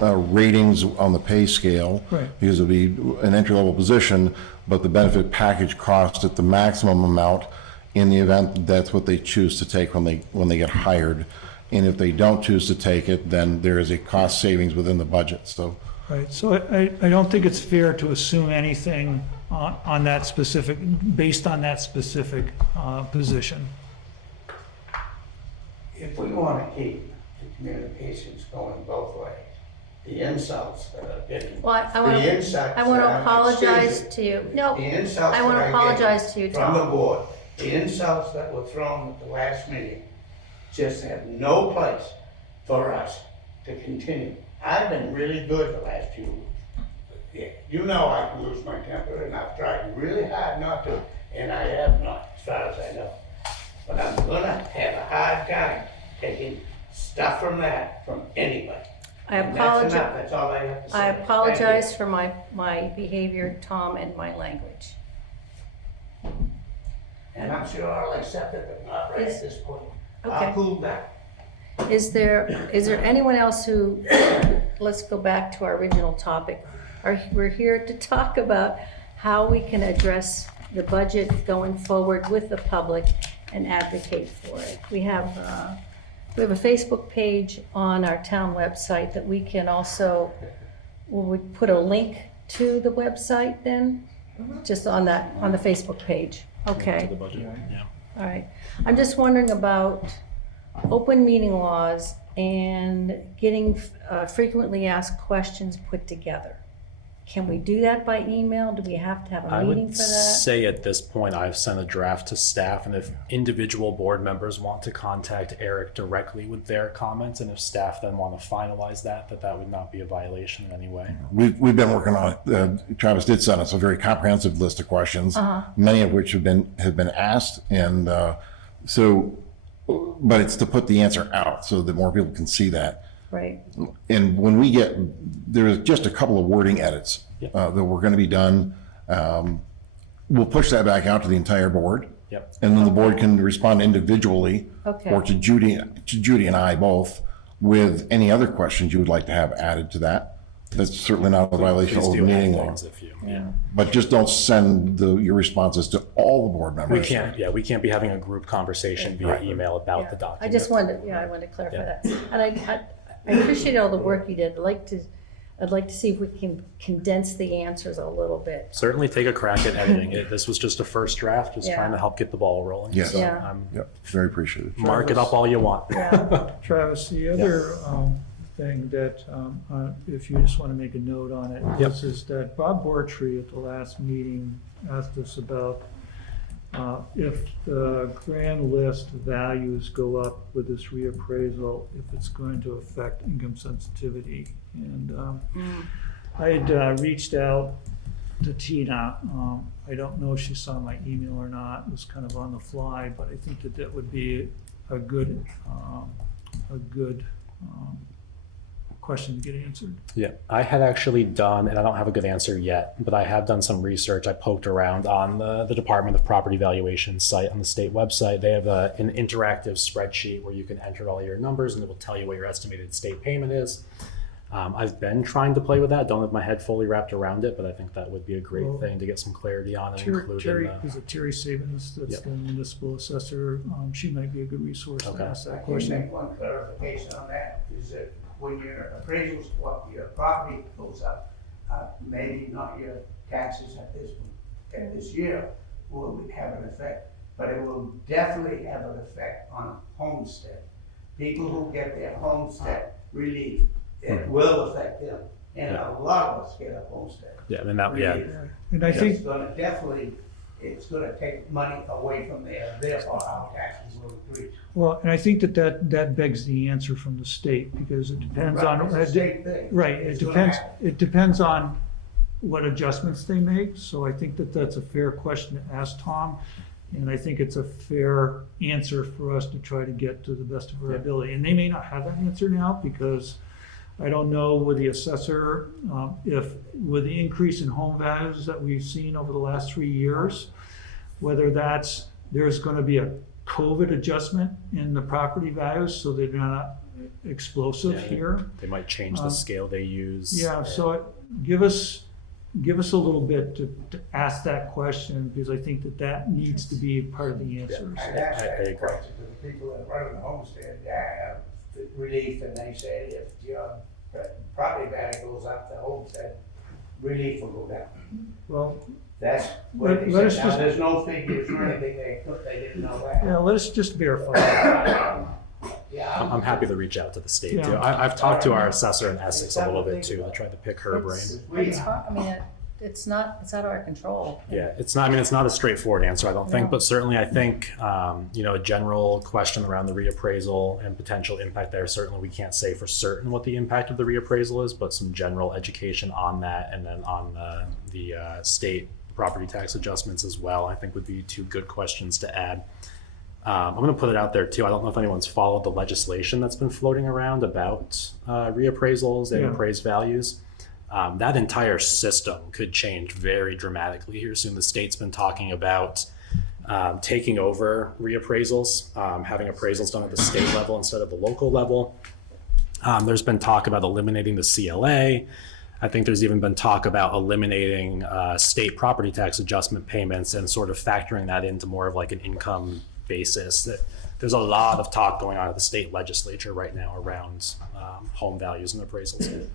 ratings on the pay scale. Right. Because it'll be an entry-level position, but the benefit package costs at the maximum amount in the event that's what they choose to take when they get hired. And if they don't choose to take it, then there is a cost savings within the budget, so. Right, so I don't think it's fair to assume anything on that specific, based on that specific position. If we want to keep the communications going both ways, the insults that are getting, Well, the insults I want to that I'm- apologize excuse to me, you. No, the insults I want that to I'm apologize getting to you, from the Tom. board, the insults that were thrown at the last meeting just have no place for us to continue. I've been really good the last few weeks. Yeah, you know I can lose my temper, and I've tried really hard not to, and I have not, as far as I know. But I'm gonna have a hard time taking stuff from anybody. I And that's apologize. enough. That's all I have to say. I Thank you. apologize for my behavior, Tom, and my language. And I'm sure I'll accept it, but not right at this point. I'll Okay. cool down. Is there anyone else who, let's go back to our original topic. We're here to talk about how we can address the budget going forward with the public and advocate for it. We have a Facebook page on our town website that we can also, will we put a link to the website then? Just on the Facebook page? Okay. To the budget, yeah. All right. I'm just wondering about open meeting laws and getting frequently asked questions put together. Can we do that by email? Do we have to have a I meeting would for that? say at this point, I've sent a draft to staff, and if individual board members want to contact Eric directly with their comments, and if staff then want to finalize that would not be a violation in any way. We've been working on it. Travis did send us a very comprehensive list of questions, many of which have been asked, and but it's to put the answer out so that more people can see that. Right. And when there's just a couple of wording edits that were going to be done. We'll push that back out to the entire board. Yep. And then the board can respond individually, Okay. or to Judy and I both, with any other questions you would like to have added to that. That's certainly not a violation of Please open do add meeting law. things if you, yeah. But just don't send your responses to all the board members. We can't be having a group conversation via email about the I document. just wanted to clarify that. And I appreciate all the work you did. I'd like to see if we can condense the answers a little bit. Certainly take a crack at editing it. This was just a first draft, just trying to help get the ball rolling. Yes. So, Yeah. Yep, very appreciative. mark it up all you want. Yeah. Travis, the other thing that, if you just want to make a note on it, is that Bob Bortree at the last meeting asked us about if the grand list values go up with this reappraisal, if it's going to affect income sensitivity. And I had reached out to Tina. I don't know if she saw my email or not. It was kind of on the fly, but I think that would be a good question to get answered. Yeah, I had actually done, and I don't have a good answer yet, but I have done some research. I poked around on the Department of Property Valuation site on the state website. They have an interactive spreadsheet where you can enter all your numbers and it will tell you what your estimated state payment is. I've been trying to play with that. Don't have my head fully wrapped around it, but I think that would be a great thing to get some clarity on and include Terry, in the... is it Terry Sabins, that's the municipal assessor? She might be a good resource to ask that I can question. make one clarification on that, is that when your appraisals, your property goes up, maybe not your taxes at this year will have an effect, but it will definitely have an effect on homestead. People who get their homestead relief, it will affect them, and a lot of us get a homestead. Yeah, and that, yeah. relief. And I think, It's gonna take money away from there, therefore our taxes will increase. well, and I think that begs the answer from the state, because it depends on. Right, it's a state thing. Right, It's it gonna depends, happen. it depends on what adjustments they make, so I think that's a fair question to ask Tom. And I think it's a fair answer for us to try to get to the best of our ability. And they may not have that answer now, because I don't know with the assessor, if with the increase in home values that we've seen over the last 3 years, whether there's gonna be a COVID adjustment in the property values so they're not explosive Yeah, here. They might change the scale they use. Yeah, so give us a little bit to ask that question, because I think that needs to be part of the answers. I asked I that agree. question to the people that run the homestead, the relief, and they said if your property value goes up, the homestead relief will go down. Well, That's what they let us said. Now, just- there's no figures or anything, they didn't know that. yeah, let's just verify that. Yeah, I'm happy to reach out to the state Yeah. too. I've talked to our assessor in Essex a little bit too. I tried to pick her brain. It's hard, I mean, it's out of our control. Yeah, it's not a straightforward answer, I don't think, No. but certainly I think, a general question around the reappraisal and potential impact there, certainly we can't say for certain what the impact of the reappraisal is, but some general education on that and then on the state property tax adjustments as well, I think would be two good questions to add. I'm going to put it out there too. I don't know if anyone's followed the legislation that's been floating around about reappraisals and Yeah. appraised values. That entire system could change very dramatically here soon. The state's been talking about taking over reappraisals, having appraisals done at the state level instead of the local level. There's been talk about eliminating the CLA. I think there's even been talk about eliminating state property tax adjustment payments and sort of factoring that into more of like an income basis. There's a lot of talk going on at the state legislature right now around home values and appraisals.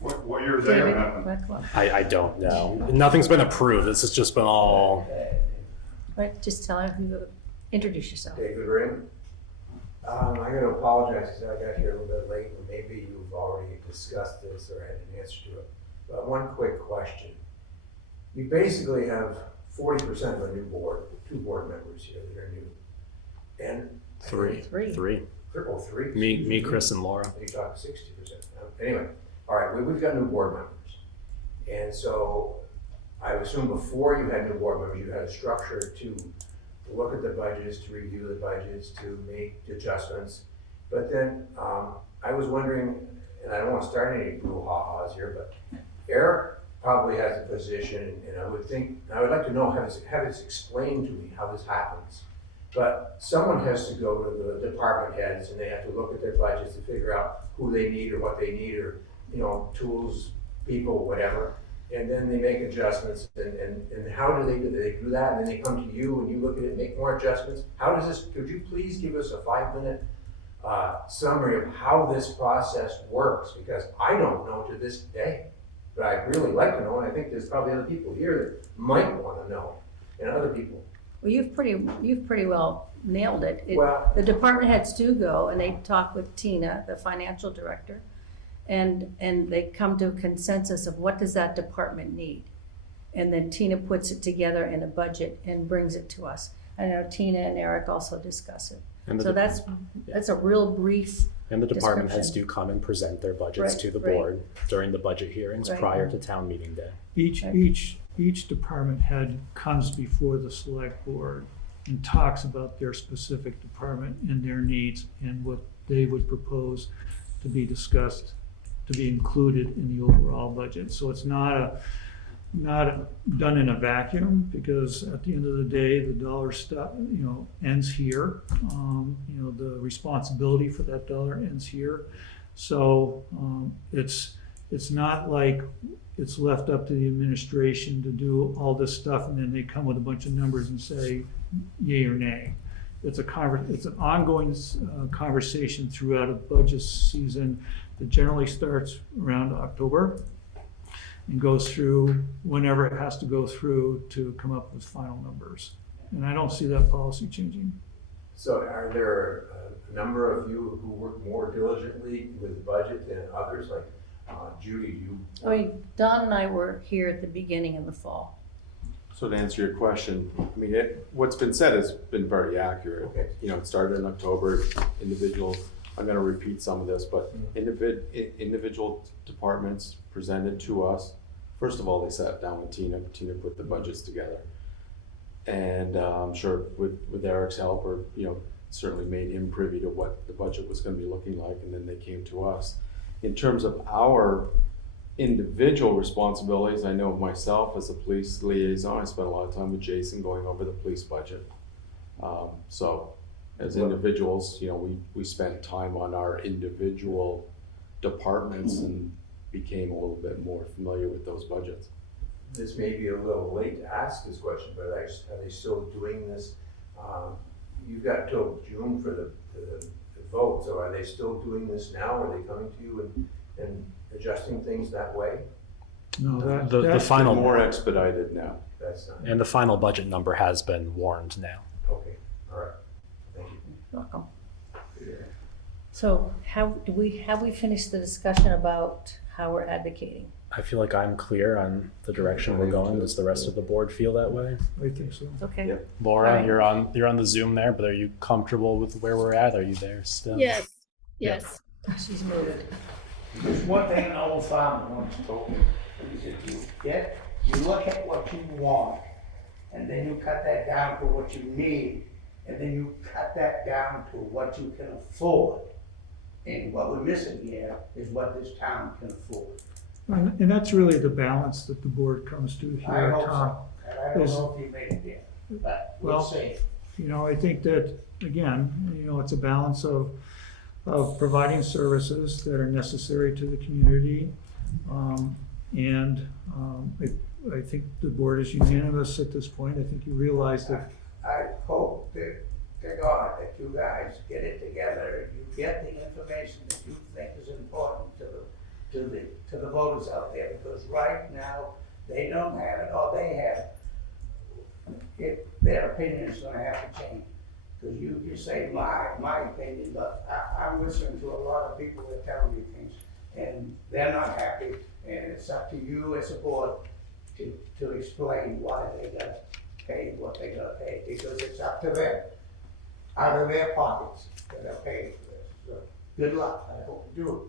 What year is that gonna happen? I don't know. Nothing's been approved. This has just been all. Right, just tell her introduce yourself. David Ring. I'm gonna apologize because I got here a little bit late, and maybe you've already discussed this or had an answer to it. But one quick question. We basically have 40% of a new board, 2 board members here that are new. And Three. Oh, 3? Me, Chris, and Laura. You talk 60%. Anyway, all right, we've got new board members. And so I assume before you had new board members, you had a structure to look at the budgets, to review the budgets, to make adjustments. But then I was wondering, and I don't want to start any brouhahas here, but Eric probably has a position, and I would like to know, have this explained to me how this happens. But someone has to go to the department heads, and they have to look at their budgets to figure out who they need or what they need, or tools, people, whatever. And then they make adjustments, and how do they do that? And then they come to you and you look at it and make more adjustments. How does this, could you please give us a 5-minute summary of how this process works? Because I don't know to this day, but I'd really like to know, and I think there's probably other people here that might want to know, and other people. Well, you've pretty well nailed it. Well- The department heads do go and they talk with Tina, the financial director, and they come to a consensus of what does that department need. And then Tina puts it together in a budget and brings it to us. I know Tina and Eric also discuss it. And So that's a real brief. And the department heads description. do come and present their budgets Right, to the right. board during the budget hearings Right. prior to town meeting day. Each department head comes before the select board and talks about their specific department and their needs and what they would propose to be discussed, to be included in the overall budget. So it's not done in a vacuum, because at the end of the day, the dollar stuff, ends here. The responsibility for that dollar ends here. So it's not like it's left up to the administration to do all this stuff and then they come with a bunch of numbers and say yay or nay. It's an ongoing conversation throughout a budget season that generally starts around October and goes through whenever it has to go through to come up with final numbers. And I don't see that policy changing. So are there a number of you who work more diligently with the budget than others? Like Judy, Don and I were here at the beginning of the fall. So to answer your question, what's been said has been very accurate. Okay. It started in October, I'm gonna repeat some of this, but individual departments presented to us. First of all, they sat down with Tina put the budgets together. And I'm sure with Eric's help, certainly made him privy to what the budget was gonna be looking like, and then they came to us. In terms of our individual responsibilities, I know myself as a police liaison, I spent a lot of time with Jason going over the police budget. So as individuals, we spent time on our individual departments and became a little bit more familiar with those budgets. This may be a little late to ask this question, but are they still doing this? You've got till June for the vote, so are they still doing this now? Are they coming to you and adjusting things that way? No, The that's final, More expedited now. That's not, and the final budget number has been warned now. okay, all right, thank you. Welcome. So have we finished the discussion about how we're advocating? I feel like I'm clear on the direction we're going. Does the rest of the board feel that way? I think so. Okay. Yep. Laura, Alright. you're on the Zoom there, but are you comfortable with where we're at? Are you there still? Yes, yes. She's moved. There's one thing an old farmer once told me, is if you look at what you want, and then you cut that down to what you need, and then you cut that down to what you can afford. And what we're missing here is what this town can afford. And that's really the balance that the board comes to I here, hope Tom. so, and I don't know if you made it there, but we'll Well, see. I think that, again, it's a balance of providing services that are necessary to the community. I think the board is unanimous at this point. I think you realize that, I hope to God that you guys get it together and you get the information that you think is important to the voters out there, because right now, they don't have it, or they have it. Their opinion is gonna have to change. Because you say my opinion, but I'm listening to a lot of people that tell me things, and they're not happy, and it's up to you as a board to explain why they gotta pay what they gotta pay, because it's up to them, out of their pockets, that are paying for this. So, good luck, I hope you do it.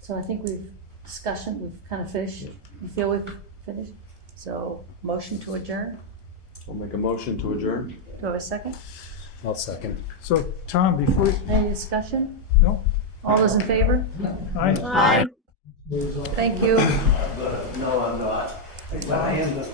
So I think we've kind of finished. You feel we've finished? So motion to adjourn? We'll make a motion to adjourn. Do I have a second? I'll second. so Tom, before, Any discussion? no? All those in favor? Aye. Aye. Thank you. No, I'm not. But I am gonna